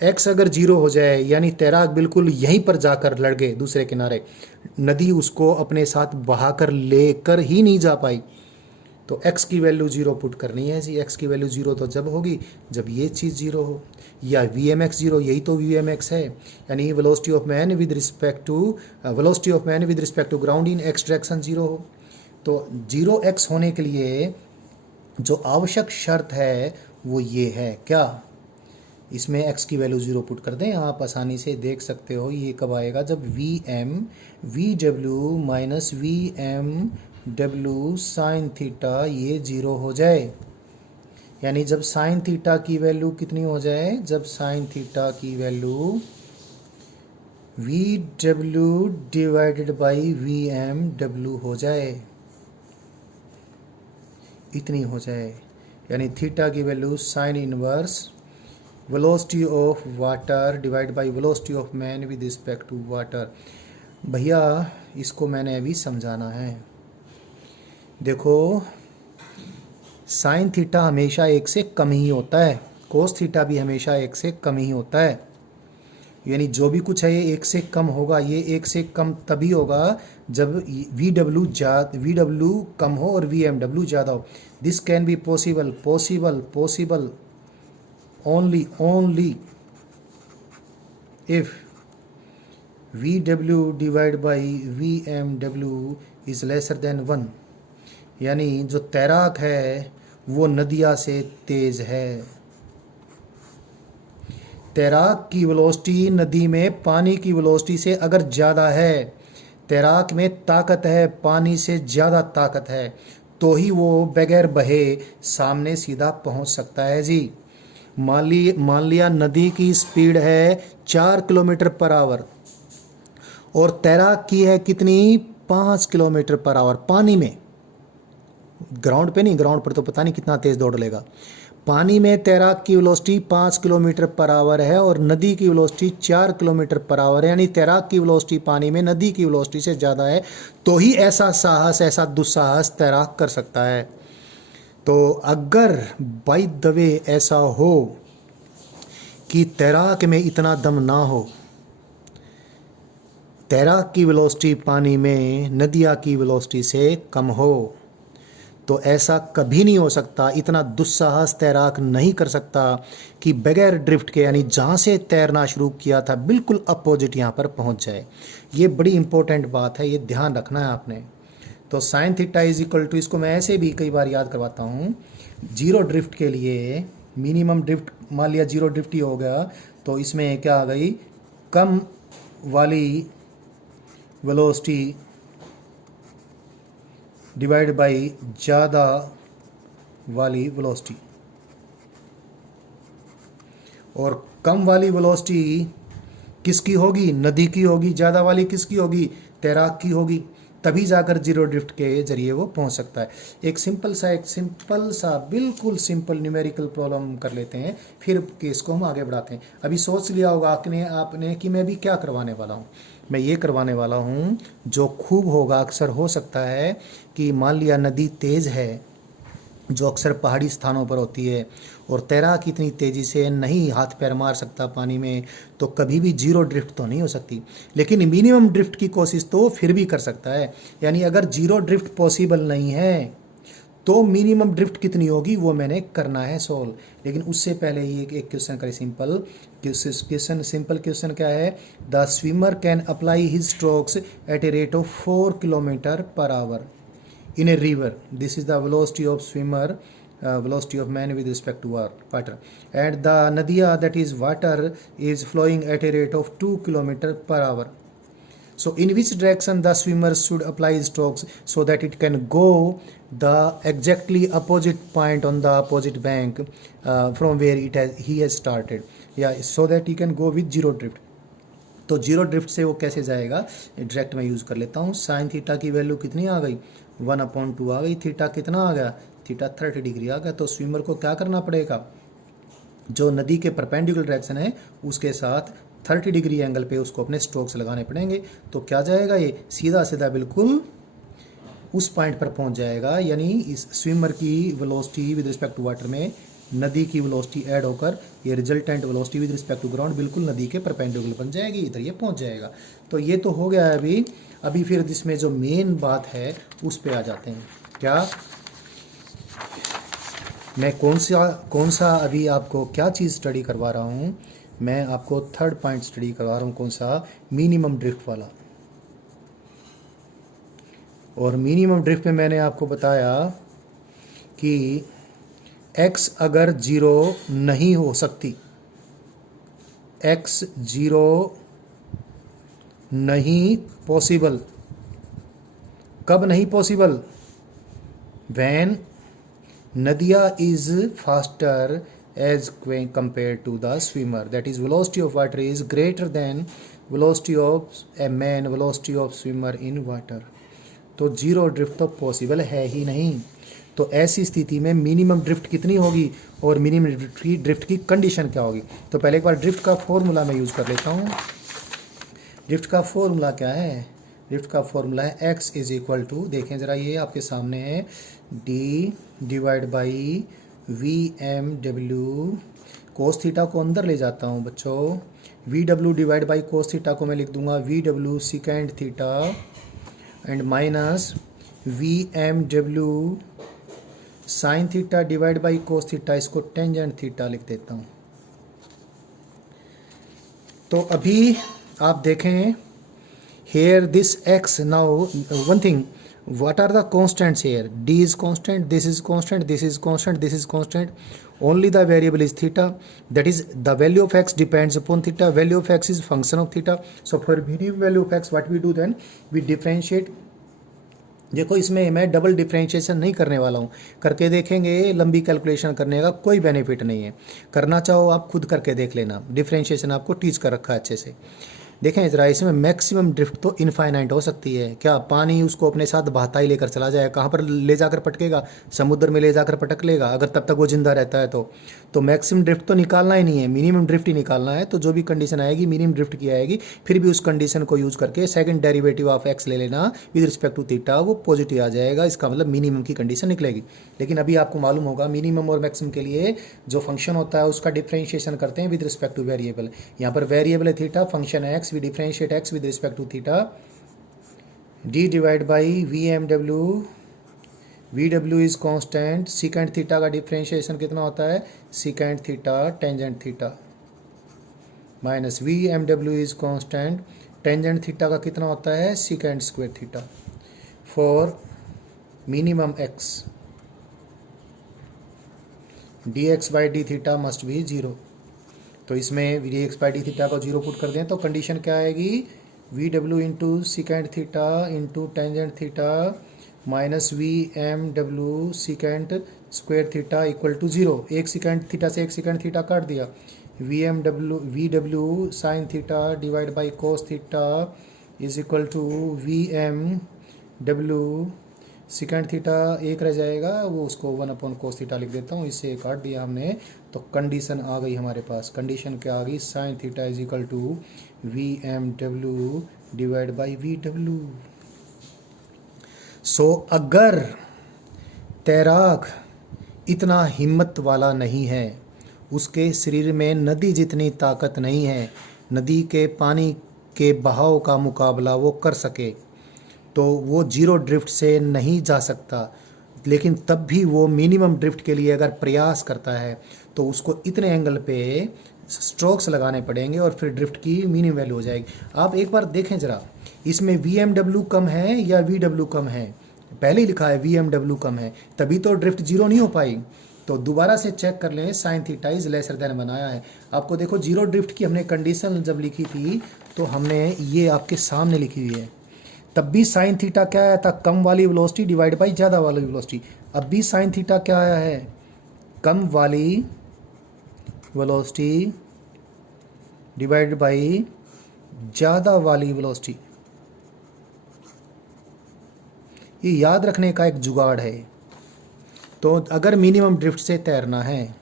x अगर 0 हो जाए, यानी तैराक बिल्कुल यहीं पर जाकर लड़ गए दूसरे किनारे, नदी उसको अपने साथ बहाकर लेकर ही नहीं जा पाई, तो x की वैल्यू 0 पुट करनी है जी। x की वैल्यू 0 तो जब होगी जब ये चीज़ 0 हो, या VMX 0, यही तो VMX है, यानी velocity of man with respect to ground in x direction 0 हो। तो 0x होने के लिए जो आवश्यक शर्त है वो ये है, क्या? इसमें x की वैल्यू 0 पुट कर दें, आप आसानी से देख सकते हो ये कब आएगा, जब VW minus VMW sine theta ये 0 हो जाए। यानी जब साइन थीटा की वैल्यू कितनी हो जाए, जब साइन थीटा की value VW divided by VMW हो जाए, इतनी हो जाए, यानी थीटा की value sine inverse velocity of water divide by velocity of man with respect to water. भैया इसको मैंने अभी समझाना है। देखो, साइन थीटा हमेशा 1 से कम ही होता है, कोस थीटा भी हमेशा 1 से कम ही होता है। यानी जो भी कुछ है ये 1 से कम होगा, ये 1 से कम तभी होगा जब वी डब्ल्यू कम हो और वी एम डब्ल्यू ज़्यादा हो। This can be possible only if V W divide by V M W is lesser than 1। यानी जो तैराक है वो नदिया से तेज है। तैराक की वेलोसिटी नदी में पानी की वेलोसिटी से अगर ज़्यादा है, तैराक में ताकत है पानी से ज़्यादा ताकत है, तो ही वो बगैर बहे सामने सीधा पहुंच सकता है जी। मान लिया नदी की स्पीड है 4 किलोमीटर पर आवर और तैराक की है कितनी, 5 किलोमीटर पर आवर पानी में। ग्राउंड पे नहीं, ग्राउंड पर तो पता नहीं कितना तेज दौड़ लेगा। पानी में तैराक की वेलोसिटी 5 किलोमीटर पर आवर है और नदी की वेलोसिटी 4 किलोमीटर पर आवर है। यानी तैराक की वेलोसिटी पानी में नदी की वेलोसिटी से ज़्यादा है, तो ही ऐसा साहस, ऐसा दुस्साहस तैराक कर सकता है। तो अगर बाय द वे ऐसा हो कि तैराक में इतना दम ना हो, तैराक की वेलोसिटी पानी में नदिया की वेलोसिटी से कम हो, तो ऐसा कभी नहीं हो सकता, इतना दुस्साहस तैराक नहीं कर सकता कि बगैर ड्रिफ्ट के, यानी जहाँ से तैरना शुरू किया था बिल्कुल अपोजिट यहाँ पर पहुँच जाए। ये बड़ी इंपॉर्टेंट बात है, ये ध्यान रखना है आपने। तो sine theta is equal to, इसको मैं ऐसे भी कई बार याद करवाता हूँ, जीरो ड्रिफ्ट के लिए मिनिमम ड्रिफ्ट, मान लिया जीरो ड्रिफ्ट ही हो गया, तो इसमें क्या आ गई, कम वाली वेलोसिटी डिवाइड बाई ज़्यादा वाली वेलोसिटी। और कम वाली वेलोसिटी किसकी होगी, नदी की होगी। ज़्यादा वाली किसकी होगी, तैराक की होगी। तभी जाकर जीरो ड्रिफ्ट के जरिए वो पहुंच सकता है। एक सिंपल सा बिल्कुल सिंपल न्यूमेरिकल प्रॉब्लम कर लेते हैं, फिर केस को हम आगे बढ़ाते हैं। अभी सोच लिया होगा आपने कि मैं भी क्या करवाने वाला हूँ। मैं ये करवाने वाला हूँ जो खूब होगा, अक्सर हो सकता है कि मान लिया नदी तेज़ है, जो अक्सर पहाड़ी स्थानों पर होती है, और तैराक इतनी तेज़ी से नहीं हाथ पैर मार सकता पानी में, तो कभी भी जीरो ड्रिफ्ट तो नहीं हो सकती। लेकिन मिनिमम ड्रिफ्ट की कोशिश तो फिर भी कर सकता है। यानी अगर जीरो ड्रिफ्ट पॉसिबल नहीं है तो मिनिमम ड्रिफ्ट कितनी होगी वो मैंने करना है सोल्व। लेकिन उससे पहले ही एक क्वेश्चन करें, सिंपल क्वेश्चन क्या है, the swimmer can apply his strokes at a rate of 4 kilometre per hour in a river. This is the velocity of swimmer, velocity of man with respect to water, and the nadia, that is water, is flowing at a rate of 2 kilometer per hour. So in which direction the swimmer should apply strokes so that it can go the exactly opposite point on the opposite bank from where he has started, so that he can go with zero drift. तो zero drift से वो कैसे जाएगा, direct मैं use कर लेता हूँ। Sine theta की वैल्यू कितनी आ गई, 1/2 आ गई। थीटा कितना आ गया, थीटा 30 डिग्री आ गया। तो स्विमर को क्या करना पड़ेगा, जो नदी के परपेंडिकुलर डायरेक्शन है उसके साथ 30 डिग्री एंगल पे उसको अपने स्ट्रोक्स लगाने पड़ेंगे। तो क्या जाएगा, ये सीधा सीधा बिल्कुल उस पॉइंट पर पहुंच जाएगा। यानी इस स्विमर की velocity with respect to water में नदी की वेलोसिटी ऐड होकर ये resultant velocity with respect to ground बिल्कुल नदी के परपेंडिकुलर बन जाएगी, इधर ये पहुंच जाएगा। तो ये तो हो गया है। अभी फिर जिसमें जो मेन बात है उस पे आ जाते हैं। क्या मैं कौन सा अभी आपको क्या चीज़ स्टडी करवा रहा हूँ, मैं आपको थर्ड पॉइंट स्टडी करवा रहा हूँ। कौन सा, मिनिमम ड्रिफ्ट वाला। और मिनिमम ड्रिफ्ट में मैंने आपको बताया कि x अगर जीरो नहीं हो सकती, x जीरो नहीं पॉसिबल, कब नहीं पॉसिबल, व्हेन नदिया is faster as compare to the swimmer, that is velocity of water is greater than velocity of a man, velocity of swimmer in water. तो zero drift तो possible है ही नहीं। तो ऐसी स्थिति में मिनिमम ड्रिफ्ट कितनी होगी और मिनिमम ड्रिफ्ट की कंडीशन क्या होगी। तो पहले एक बार ड्रिफ्ट का फॉर्मूला मैं यूज़ कर लेता हूँ। ड्रिफ्ट का फॉर्मूला क्या है, ड्रिफ्ट का फॉर्मूला है x इज इक्वल टू, देखें ज़रा ये आपके सामने है, d divide by V M W, cos theta को अंदर ले जाता हूँ बच्चों, V W divide by cos theta को मैं लिख दूंगा V W secant theta and minus V M W sine theta divide by cos theta, इसको टेंजेंट थीटा लिख देता हूँ। तो अभी आप देखें here this x, now one thing, what are the constants here? D is constant, this is constant, this is constant, this is constant, only the variable is theta, that is the value of x depends upon theta, value of x is function of theta. So for minimum value of x what we do then, we differentiate। देखो इसमें मैं double differentiation नहीं करने वाला हूँ, करके देखेंगे, लंबी कैलकुलेशन करने का कोई बेनिफिट नहीं है। करना चाहो आप खुद करके देख लेना, डिफरेंशिएशन आपको टीच कर रखा है अच्छे से। देखें ज़रा, इसमें मैक्सिमम ड्रिफ्ट तो इनफाइनाइट हो सकती है। क्या पानी उसको अपने साथ बहाता ही लेकर चला जाए, कहाँ पर ले जाकर पटकेगा? समुद्र में ले जाकर पटक लेगा अगर तब तक वो जिंदा रहता है तो मैक्सिमम ड्रिफ्ट तो निकालना ही नहीं है, मिनिमम ड्रिफ्ट ही निकालना है। तो जो भी कंडीशन आएगी मिनिमम ड्रिफ्ट की आएगी, फिर भी उस कंडीशन को यूज़ करके सेकंड डेरिवेटिव ऑफ एक्स ले लेना विद रिस्पेक्ट टू थीटा, वो पॉजिटिव आ जाएगा, इसका मतलब मिनिमम की कंडीशन निकलेगी। लेकिन अभी आपको मालूम होगा मिनिमम और मैक्सिमम के लिए जो फंक्शन होता है उसका डिफरेंशिएशन करते हैं विद रिस्पेक्ट टू वेरिएबल। यहाँ पर वेरिएबल है थीटा, फंक्शन है x, we differentiate x with respect to theta, d divided by vmw, vw is constant, secant theta का डिफरेंशिएशन कितना होता है, secant theta tangent theta, minus vmw is constant, tangent theta का कितना होता है, secant square theta. For minimum x dx by d theta must be 0। तो इसमें dx by d थीटा को 0 पुट कर दें तो कंडीशन क्या आएगी, V W into secant theta into tangent theta minus V M W secant square theta equal to 0। एक secant theta से एक सिकेंड थीटा काट दिया, V W sine theta divide by cos theta is equal to V M W secant theta एक रह जाएगा, वो उसको 1 कोस थीटा लिख देता हूँ, इससे काट दिया हमने। तो कंडीशन आ गई हमारे पास, कंडीशन क्या आ गई, sine theta is equal to V M W divide by V W. So अगर तैराक इतना हिम्मत वाला नहीं है, उसके शरीर में नदी जितनी ताकत नहीं है, नदी के पानी के बहाव का मुकाबला वो कर सके, तो वो जीरो ड्रिफ्ट से नहीं जा सकता। लेकिन तब भी वो मिनिमम ड्रिफ्ट के लिए अगर प्रयास करता है तो उसको इतने एंगल पे स्ट्रोक्स लगाने पड़ेंगे और फिर ड्रिफ्ट की मिनिमम वैल्यू हो जाएगी। आप एक बार देखें ज़रा, इसमें VMW कम है या VW कम है, पहले ही लिखा है VMW कम है, तभी तो ड्रिफ्ट जीरो नहीं हो पाई। तो दोबारा से चेक कर लें, sign theta is lesser than बनाया है आपको। देखो जीरो ड्रिफ्ट की हमने कंडीशन जब लिखी थी तो हमने ये आपके सामने लिखी हुई है, तब भी साइन थीटा क्या आया था, कम वाली वेलोसिटी डिवाइड बाई ज़्यादा वाली वेलोसिटी। अब भी साइन थीटा क्या आया है, कम वाली वेलोसिटी डिवाइड बाई ज़्यादा वाली वेलोसिटी। ये याद रखने का एक जुगाड़ है। तो अगर मिनिमम ड्रिफ्ट से तैरना है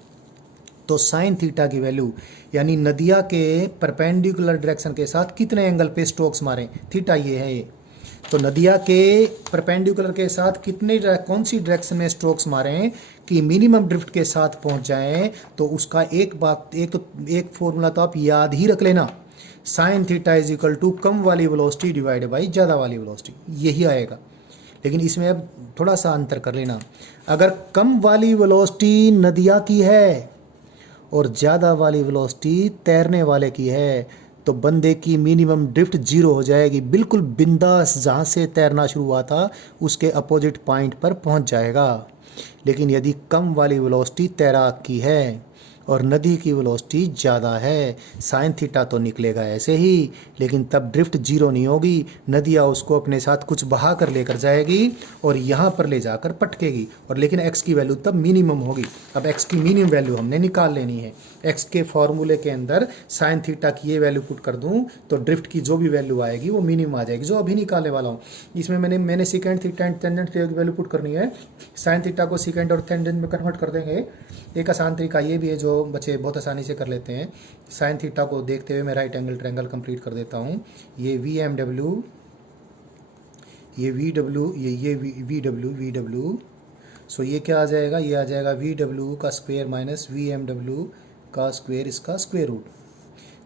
तो साइन थीटा की वैल्यू, यानी नदिया के परपेंडिकुलर डायरेक्शन के साथ कितने एंगल पे स्ट्रोक्स मारें, थीटा ये है ये। तो नदिया के परपेंडिकुलर के साथ कितने कौन सी डायरेक्शन में स्ट्रोक्स मारें कि मिनिमम ड्रिफ्ट के साथ पहुंच जाएं, तो उसका एक फॉर्मूला तो आप याद ही रख लेना, sine theta is equal to कम वाली वेलोसिटी डिवाइड बाई ज़्यादा वाली वेलोसिटी, यही आएगा। लेकिन इसमें अब थोड़ा सा अंतर कर लेना, अगर कम वाली वेलोसिटी नदिया की है और ज़्यादा वाली वेलोसिटी तैरने वाले की है, तो बंदे की मिनिमम ड्रिफ्ट जीरो हो जाएगी, बिल्कुल बिंदास जहाँ से तैरना शुरू हुआ था उसके अपोजिट पॉइंट पर पहुँच जाएगा। लेकिन यदि कम वाली वेलोसिटी तैराक की है और नदी की वेलोसिटी ज़्यादा है, साइन थीटा तो निकलेगा ऐसे ही, लेकिन तब ड्रिफ्ट जीरो नहीं होगी, नदिया उसको अपने साथ कुछ बहा कर लेकर जाएगी और यहाँ पर ले जाकर पटकेगी, और लेकिन एक्स की वैल्यू तब मिनिमम होगी। अब एक्स की मिनिमम वैल्यू हमने निकाल लेनी है, एक्स के फॉर्मूले के अंदर साइन थीटा की ये वैल्यू पुट कर दूँ तो ड्रिफ्ट की जो भी वैल्यू आएगी वो मिनिमम आ जाएगी, जो अभी निकालने वाला हूँ। इसमें मैंने second theta and tangent theta की वैल्यू पुट करनी है, साइन थीटा को सेकेंड और टेंजेंट में कन्वर्ट कर देंगे। एक आसान तरीका ये भी है जो बच्चे बहुत आसानी से कर लेते हैं, साइन थीटा को देखते हुए मैं राइट एंगल ट्रायंगल कंप्लीट कर देता हूँ। ये VMW, ये VW, ये VW, सो ये क्या आ जाएगा, ये आ जाएगा VW का स्क्वायर माइनस VMW का स्क्वायर, इसका स्क्वायर रूट।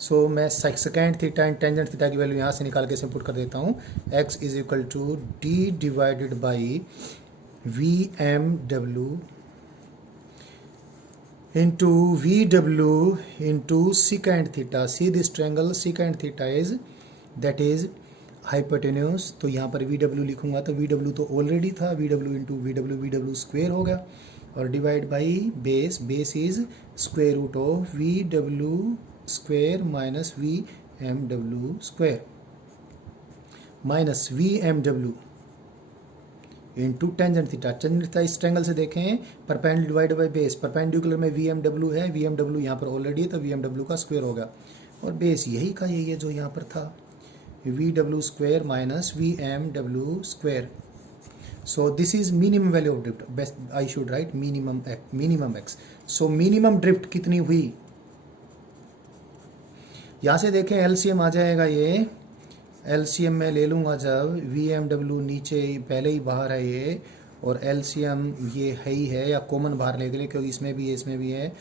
सो मैं second theta and tangent theta की वैल्यू यहाँ से निकाल के इसे पुट कर देता हूँ। x is equal to D divided by V M W into VW into secant theta. See this triangle secant theta is that is hypotenuse. तो यहाँ पर VW लिखूंगा तो VW तो ऑलरेडी था, VW into VW, VW square हो गया और divide by base, base is square root of VW square minus VMW square minus VMW into tangent theta. Tangent theta इस ट्रायंगल से देखें, perpendicular divide by base, perpendicular में VMW है, VMW यहाँ पर ऑलरेडी है तो VMW का स्क्वायर होगा और बेस यही का यही है जो यहाँ पर था, VW square minus VMW square. So this is minimum value of drift, best I should write minimum x. So minimum drift कितनी हुई, यहाँ से देखें एलसीएम आ जाएगा, ये एलसीएम में ले लूँगा जब VMW नीचे पहले ही बाहर है ये और एलसीएम ये है ही है या कॉमन बाहर ले गए क्योंकि इसमें भी है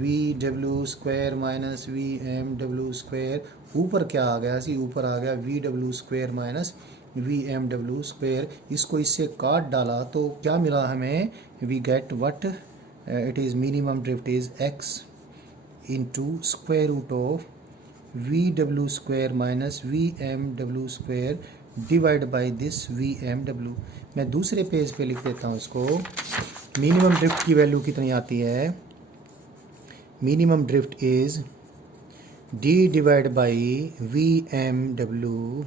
VW square minus VMW square. ऊपर क्या आ गया, ऊपर आ गया VW square minus VMW square. इसको इससे काट डाला तो क्या मिला हमें, we get what it is minimum drift is x into square root of VW square minus VMW square divide by this VMW। मैं दूसरे पेज पे लिख देता हूँ इसको। मिनिमम ड्रिफ्ट की वैल्यू कितनी आती है, minimum drift is D divide by VMW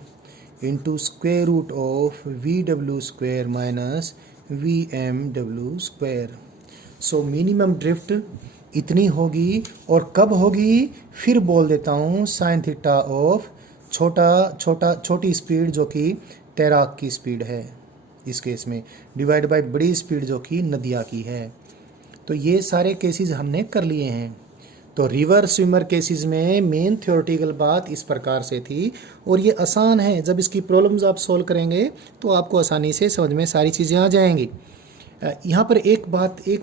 into square root of VW square minus VMW square. So minimum drift इतनी होगी और कब होगी, फिर बोल देता हूँ साइन थीटा ऑफ छोटी स्पीड जो कि तैराक की स्पीड है इस केस में, डिवाइड बाय बड़ी स्पीड जो कि नदिया की है। तो ये सारे केसेस हमने कर लिए हैं। तो रिवर स्विमर केसेस में मेन थ्योरेटिकल बात इस प्रकार से थी और ये आसान है, जब इसकी प्रॉब्लम्स आप सॉल्व करेंगे तो आपको आसानी से समझ में सारी चीज़ें आ जाएंगी। यहाँ पर एक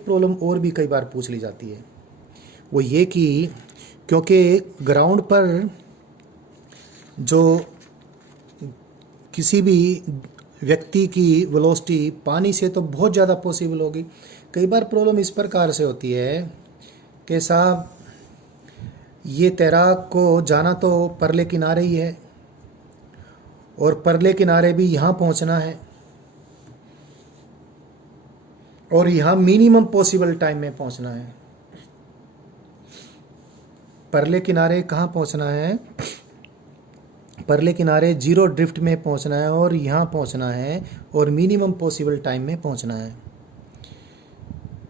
प्रॉब्लम और भी कई बार पूछ ली जाती है, वो ये कि क्योंकि ग्राउंड पर जो किसी भी व्यक्ति की वेलोसिटी पानी से तो बहुत ज़्यादा पॉसिबल होगी। कई बार प्रॉब्लम इस प्रकार से होती है कि साहब ये तैराक को जाना तो परले किनारे ही है और परले किनारे भी यहाँ पहुँचना है और यहाँ मिनिमम पॉसिबल टाइम में पहुँचना है। परले किनारे कहाँ पहुँचना है, परले किनारे जीरो ड्रिफ्ट में पहुँचना है और यहाँ पहुँचना है और मिनिमम पॉसिबल टाइम में पहुँचना है।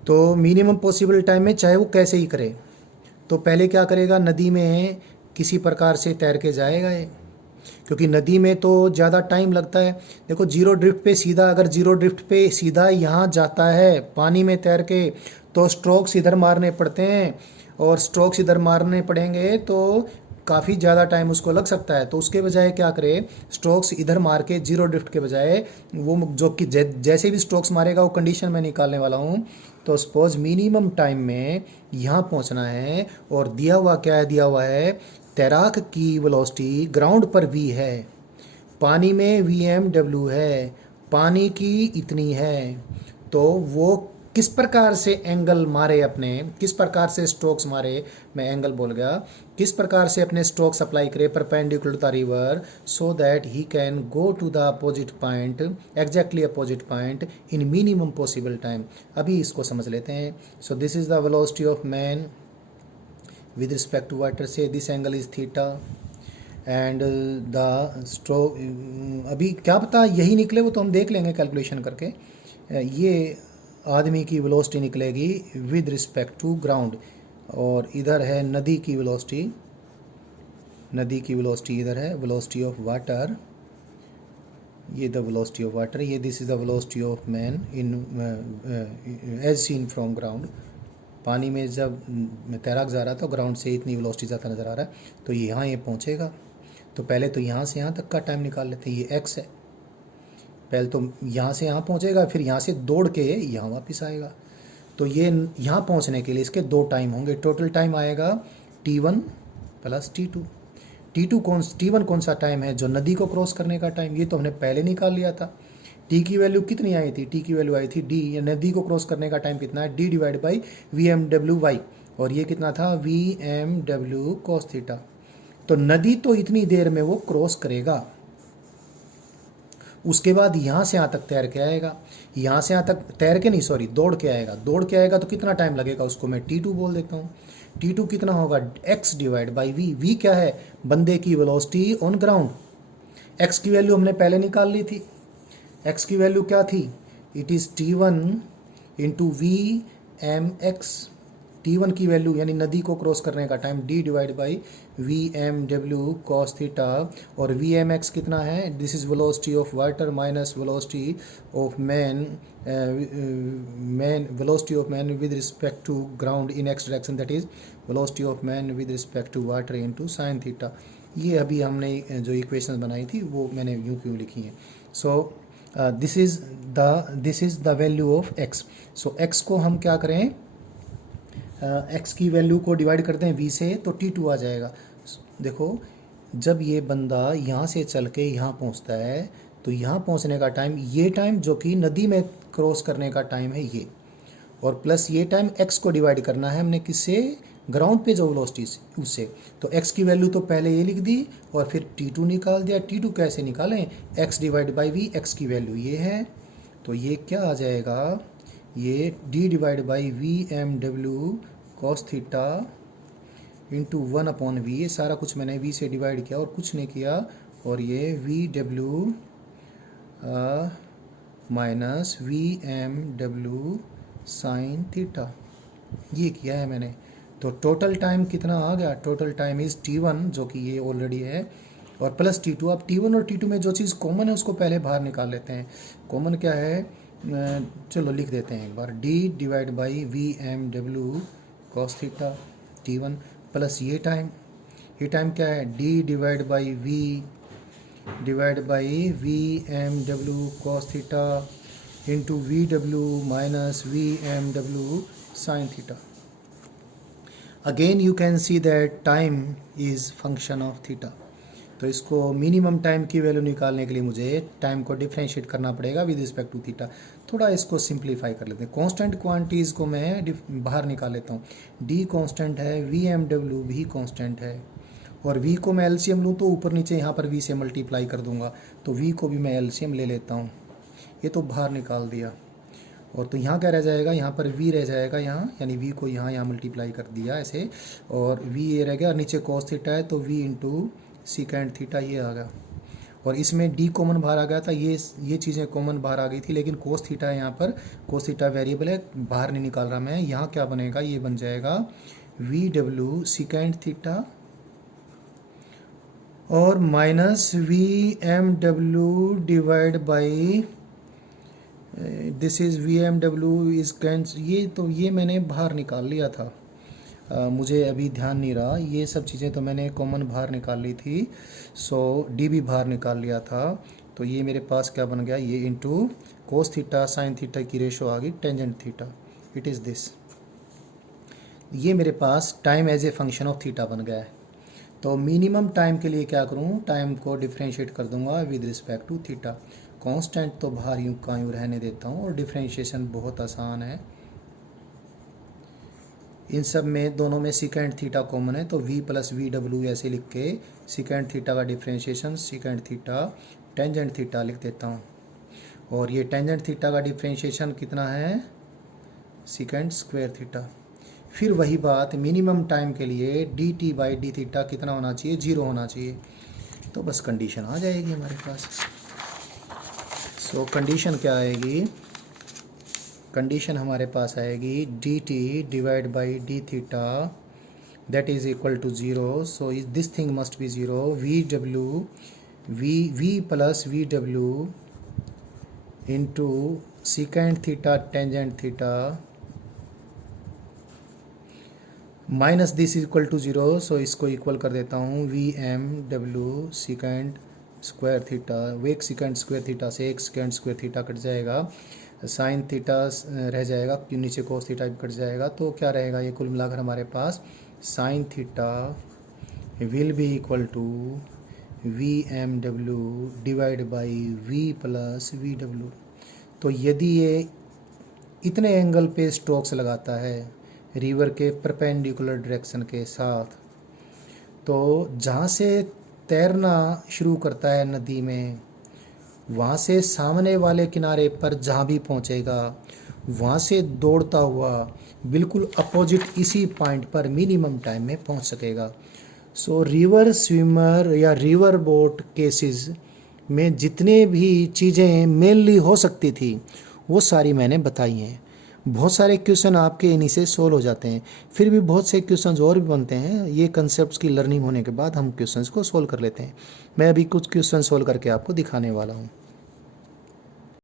तो मिनिमम पॉसिबल टाइम में चाहे वो कैसे ही करे, तो पहले क्या करेगा, नदी में किसी प्रकार से तैर के जाएगा ये, क्योंकि नदी में तो ज़्यादा टाइम लगता है। देखो जीरो ड्रिफ्ट पे सीधा, अगर जीरो ड्रिफ्ट पे सीधा यहाँ जाता है पानी में तैर के तो स्ट्रोक्स इधर मारने पड़ते हैं और स्ट्रोक्स इधर मारने पड़ेंगे तो काफ़ी ज़्यादा टाइम उसको लग सकता है। तो उसके बजाय क्या करे, स्ट्रोक्स इधर मार के जीरो ड्रिफ्ट के बजाय वो जो कि जैसे भी स्ट्रोक्स मारेगा वो कंडीशन में निकालने वाला हूँ। तो सपोज मिनिमम टाइम में यहाँ पहुँचना है और दिया हुआ क्या है, दिया हुआ है तैराक की वेलोसिटी ग्राउंड पर v है, पानी में VMW है, पानी की इतनी है। तो वो किस प्रकार से एंगल मारे अपने, किस प्रकार से स्ट्रोक्स मारे, मैं एंगल बोल गया, किस प्रकार से अपने स्ट्रोक्स अप्लाई करे perpendicular to the river so that he can go to the opposite point, exactly opposite point in minimum possible time. अभी इसको समझ लेते हैं। So this is the velocity of man with respect to water, say this angle is theta and the stroke, अभी क्या पता यही निकले, वो तो हम देख लेंगे कैलकुलेशन करके। ये आदमी की वेलोसिटी निकलेगी विद रिस्पेक्ट टू ग्राउंड और इधर है नदी की वेलोसिटी, नदी की वेलोसिटी इधर है, वेलोसिटी ऑफ वाटर, ये द वेलोसिटी ऑफ वाटर, ये this is the velocity of man in as seen from ground. पानी में जब तैराक जा रहा था तो ग्राउंड से इतनी वेलोसिटी जाता नज़र आ रहा है, तो यहाँ ये पहुँचेगा। तो पहले तो यहाँ से यहाँ तक का टाइम निकाल लेते हैं, ये x है, पहले तो यहाँ से यहाँ पहुँचेगा फिर यहाँ से दौड़ के यहाँ वापस आएगा। तो ये यहाँ पहुँचने के लिए इसके दो टाइम होंगे, टोटल टाइम आएगा t1 प्लस T1 कौन सा टाइम है, जो नदी को क्रॉस करने का टाइम, ये तो हमने पहले निकाल लिया था। टी की वैल्यू कितनी आई थी, टी की वैल्यू आई थी डी, या नदी को क्रॉस करने का टाइम कितना है, डी डिवाइड बाई VMW/y, और ये कितना था VMW cos थीटा। तो नदी तो इतनी देर में वो क्रॉस करेगा, उसके बाद यहाँ से यहाँ तक तैर के आएगा, यहाँ से यहाँ तक तैर के नहीं सॉरी दौड़ के आएगा, दौड़ के आएगा तो कितना टाइम लगेगा, उसको मैं T2 बोल देता हूँ। T2 कितना होगा, x divide by V. V क्या है, बंदे की वेलोसिटी ऑन ग्राउंड। x की वैल्यू हमने पहले निकाल ली थी, x की वैल्यू क्या थी, it is T1 into VMX। T1 की वैल्यू यानी नदी को क्रॉस करने का time d divide by VMW cos theta, और VMX कितना है, this is velocity of water minus velocity of man, velocity of man with respect to ground in x direction, that is velocity of man with respect to water into sin theta. ये अभी हमने जो equations बनाई थी वो मैंने यूँ क्यों लिखी हैं। So this is the value of x। So x को हम क्या करें, x की वैल्यू को डिवाइड करते हैं v से, तो T2 आ जाएगा। देखो जब ये बंदा यहाँ से चल के यहाँ पहुँचता है, तो यहाँ पहुँचने का टाइम, ये टाइम जो कि नदी में क्रॉस करने का टाइम है ये, और प्लस ये टाइम x को डिवाइड करना है हमने किससे, ग्राउंड पे जो वेलोसिटी उससे। तो x की वैल्यू तो पहले ये लिख दी और फिर T2 निकाल दिया। T2 कैसे निकालें, x divide by v, x की वैल्यू ये है, तो ये क्या आ जाएगा, ये d divide by VMW cos theta into 1/v। ये सारा कुछ मैंने v से डिवाइड किया और कुछ नहीं किया, और ये VW minus VMW sin theta, ये किया है मैंने। तो टोटल टाइम कितना आ गया, टोटल टाइम इज़ T1 जो कि ये ऑलरेडी है, और प्लस T2। अब T1 और T2 में जो चीज़ कॉमन है उसको पहले बाहर निकाल लेते हैं। कॉमन क्या है, चलो लिख देते हैं एक बार, d divide by VMW cos theta T1, plus ये टाइम क्या है, d divide by VMW cos theta into VW minus VMW sin theta. Again you can see that time is function of theta. तो इसको minimum time की value निकालने के लिए मुझे टाइम को डिफ्रेंशिएट करना पड़ेगा विद रिस्पेक्ट टू थीटा। थोड़ा इसको सिंप्लीफाई कर लेते हैं। कांस्टेंट क्वांटिटीज़ को मैं बाहर निकाल लेता हूँ। डी कांस्टेंट है, VMW भी कांस्टेंट है, और v को मैं एलसीएम लूँ तो ऊपर नीचे यहाँ पर v से मल्टीप्लाई कर दूंगा, तो v को भी मैं एलसीएम ले लेता हूँ। ये तो बाहर निकाल दिया, और तो यहाँ क्या रह जाएगा, यहाँ पर v रह जाएगा यहाँ, यानी v को यहाँ मल्टीप्लाई कर दिया ऐसे, और v ये रह गया, और नीचे cos थीटा है तो v इंटू सीकेंड थीटा ये आ गया, और इसमें d कॉमन बाहर आ गया था, ये चीज़ें कॉमन बाहर आ गई थी, लेकिन cos थीटा है यहाँ पर, cos थीटा वेरिएबल है, बाहर नहीं निकाल रहा मैं। यहाँ क्या बनेगा, ये बन जाएगा VW सीकेंड थीटा और minus VMW divide by this is VMW is कैंस, ये तो ये मैंने बाहर निकाल लिया था, मुझे अभी ध्यान नहीं रहा, ये सब चीज़ें तो मैंने कॉमन बाहर निकाल ली थी। सो डी भी बाहर निकाल लिया था, तो ये मेरे पास क्या बन गया, ये into cos theta sine theta की रेशो आ गई tangent theta, it is this. ये मेरे पास time as a function of theta बन गया है। तो मिनिमम टाइम के लिए क्या करूँ, टाइम को डिफ्रेंशिएट कर दूंगा with respect to theta. Constant तो बाहर यूँ का यूँ रहने देता हूँ, और डिफ्रेंशिएशन बहुत आसान है। इन सब में दोनों में सीकेंड थीटा कॉमन है, तो v प्लस VW ऐसे लिख के सीकेंड थीटा का डिफ्रेंशिएशन सीकेंड थीटा टेंजेंट थीटा लिख देता हूँ, और ये टेंजेंट थीटा का डिफ्रेंशिएशन कितना है, सीकेंड स्क्वायर थीटा। फिर वही बात, मिनिमम टाइम के लिए dt बाई डी थीटा कितना होना चाहिए, 0 होना चाहिए, तो बस कंडीशन आ जाएगी हमारे पास। सो कंडीशन क्या आएगी, कंडीशन हमारे पास आएगी dt divide by D theta that is equal to 0। So this thing must be 0। v plus VW into secant theta tangent theta minus this equal to 0। सो इसको इक्वल कर देता हूँ VMW सीकेंड स्क्वायर थीटा, वो एक सीकेंड स्क्वायर थीटा से एक सेकेंड स्क्वायर थीटा कट जाएगा, साइन थीटा रह जाएगा, नीचे कोस थीटा कट जाएगा, तो क्या रहेगा, ये कुल मिलाकर हमारे पास sine theta will be equal to V M W divide by V plus V W. तो यदि ये इतने एंगल पे स्ट्रोक्स लगाता है रिवर के परपेंडिकुलर डायरेक्शन के साथ, तो जहाँ से तैरना शुरू करता है नदी में, वहाँ से सामने वाले किनारे पर जहाँ भी पहुँचेगा, वहाँ से दौड़ता हुआ बिल्कुल अपोजिट इसी पॉइंट पर मिनिमम टाइम में पहुँच सकेगा। सो रिवर स्विमर या रिवर बोट केसेस में जितने भी चीज़ें मेनली हो सकती थी वो सारी मैंने बताई हैं। बहुत सारे क्वेश्चन आपके इन्हीं से सोल्व हो जाते हैं, फिर भी बहुत से क्वेश्चंस और भी बनते हैं। ये कंसेप्ट्स की लर्निंग होने के बाद हम क्वेश्चंस को सोल्व कर लेते हैं। मैं अभी कुछ क्वेश्चन सोल्व करके आपको दिखाने वाला हूँ।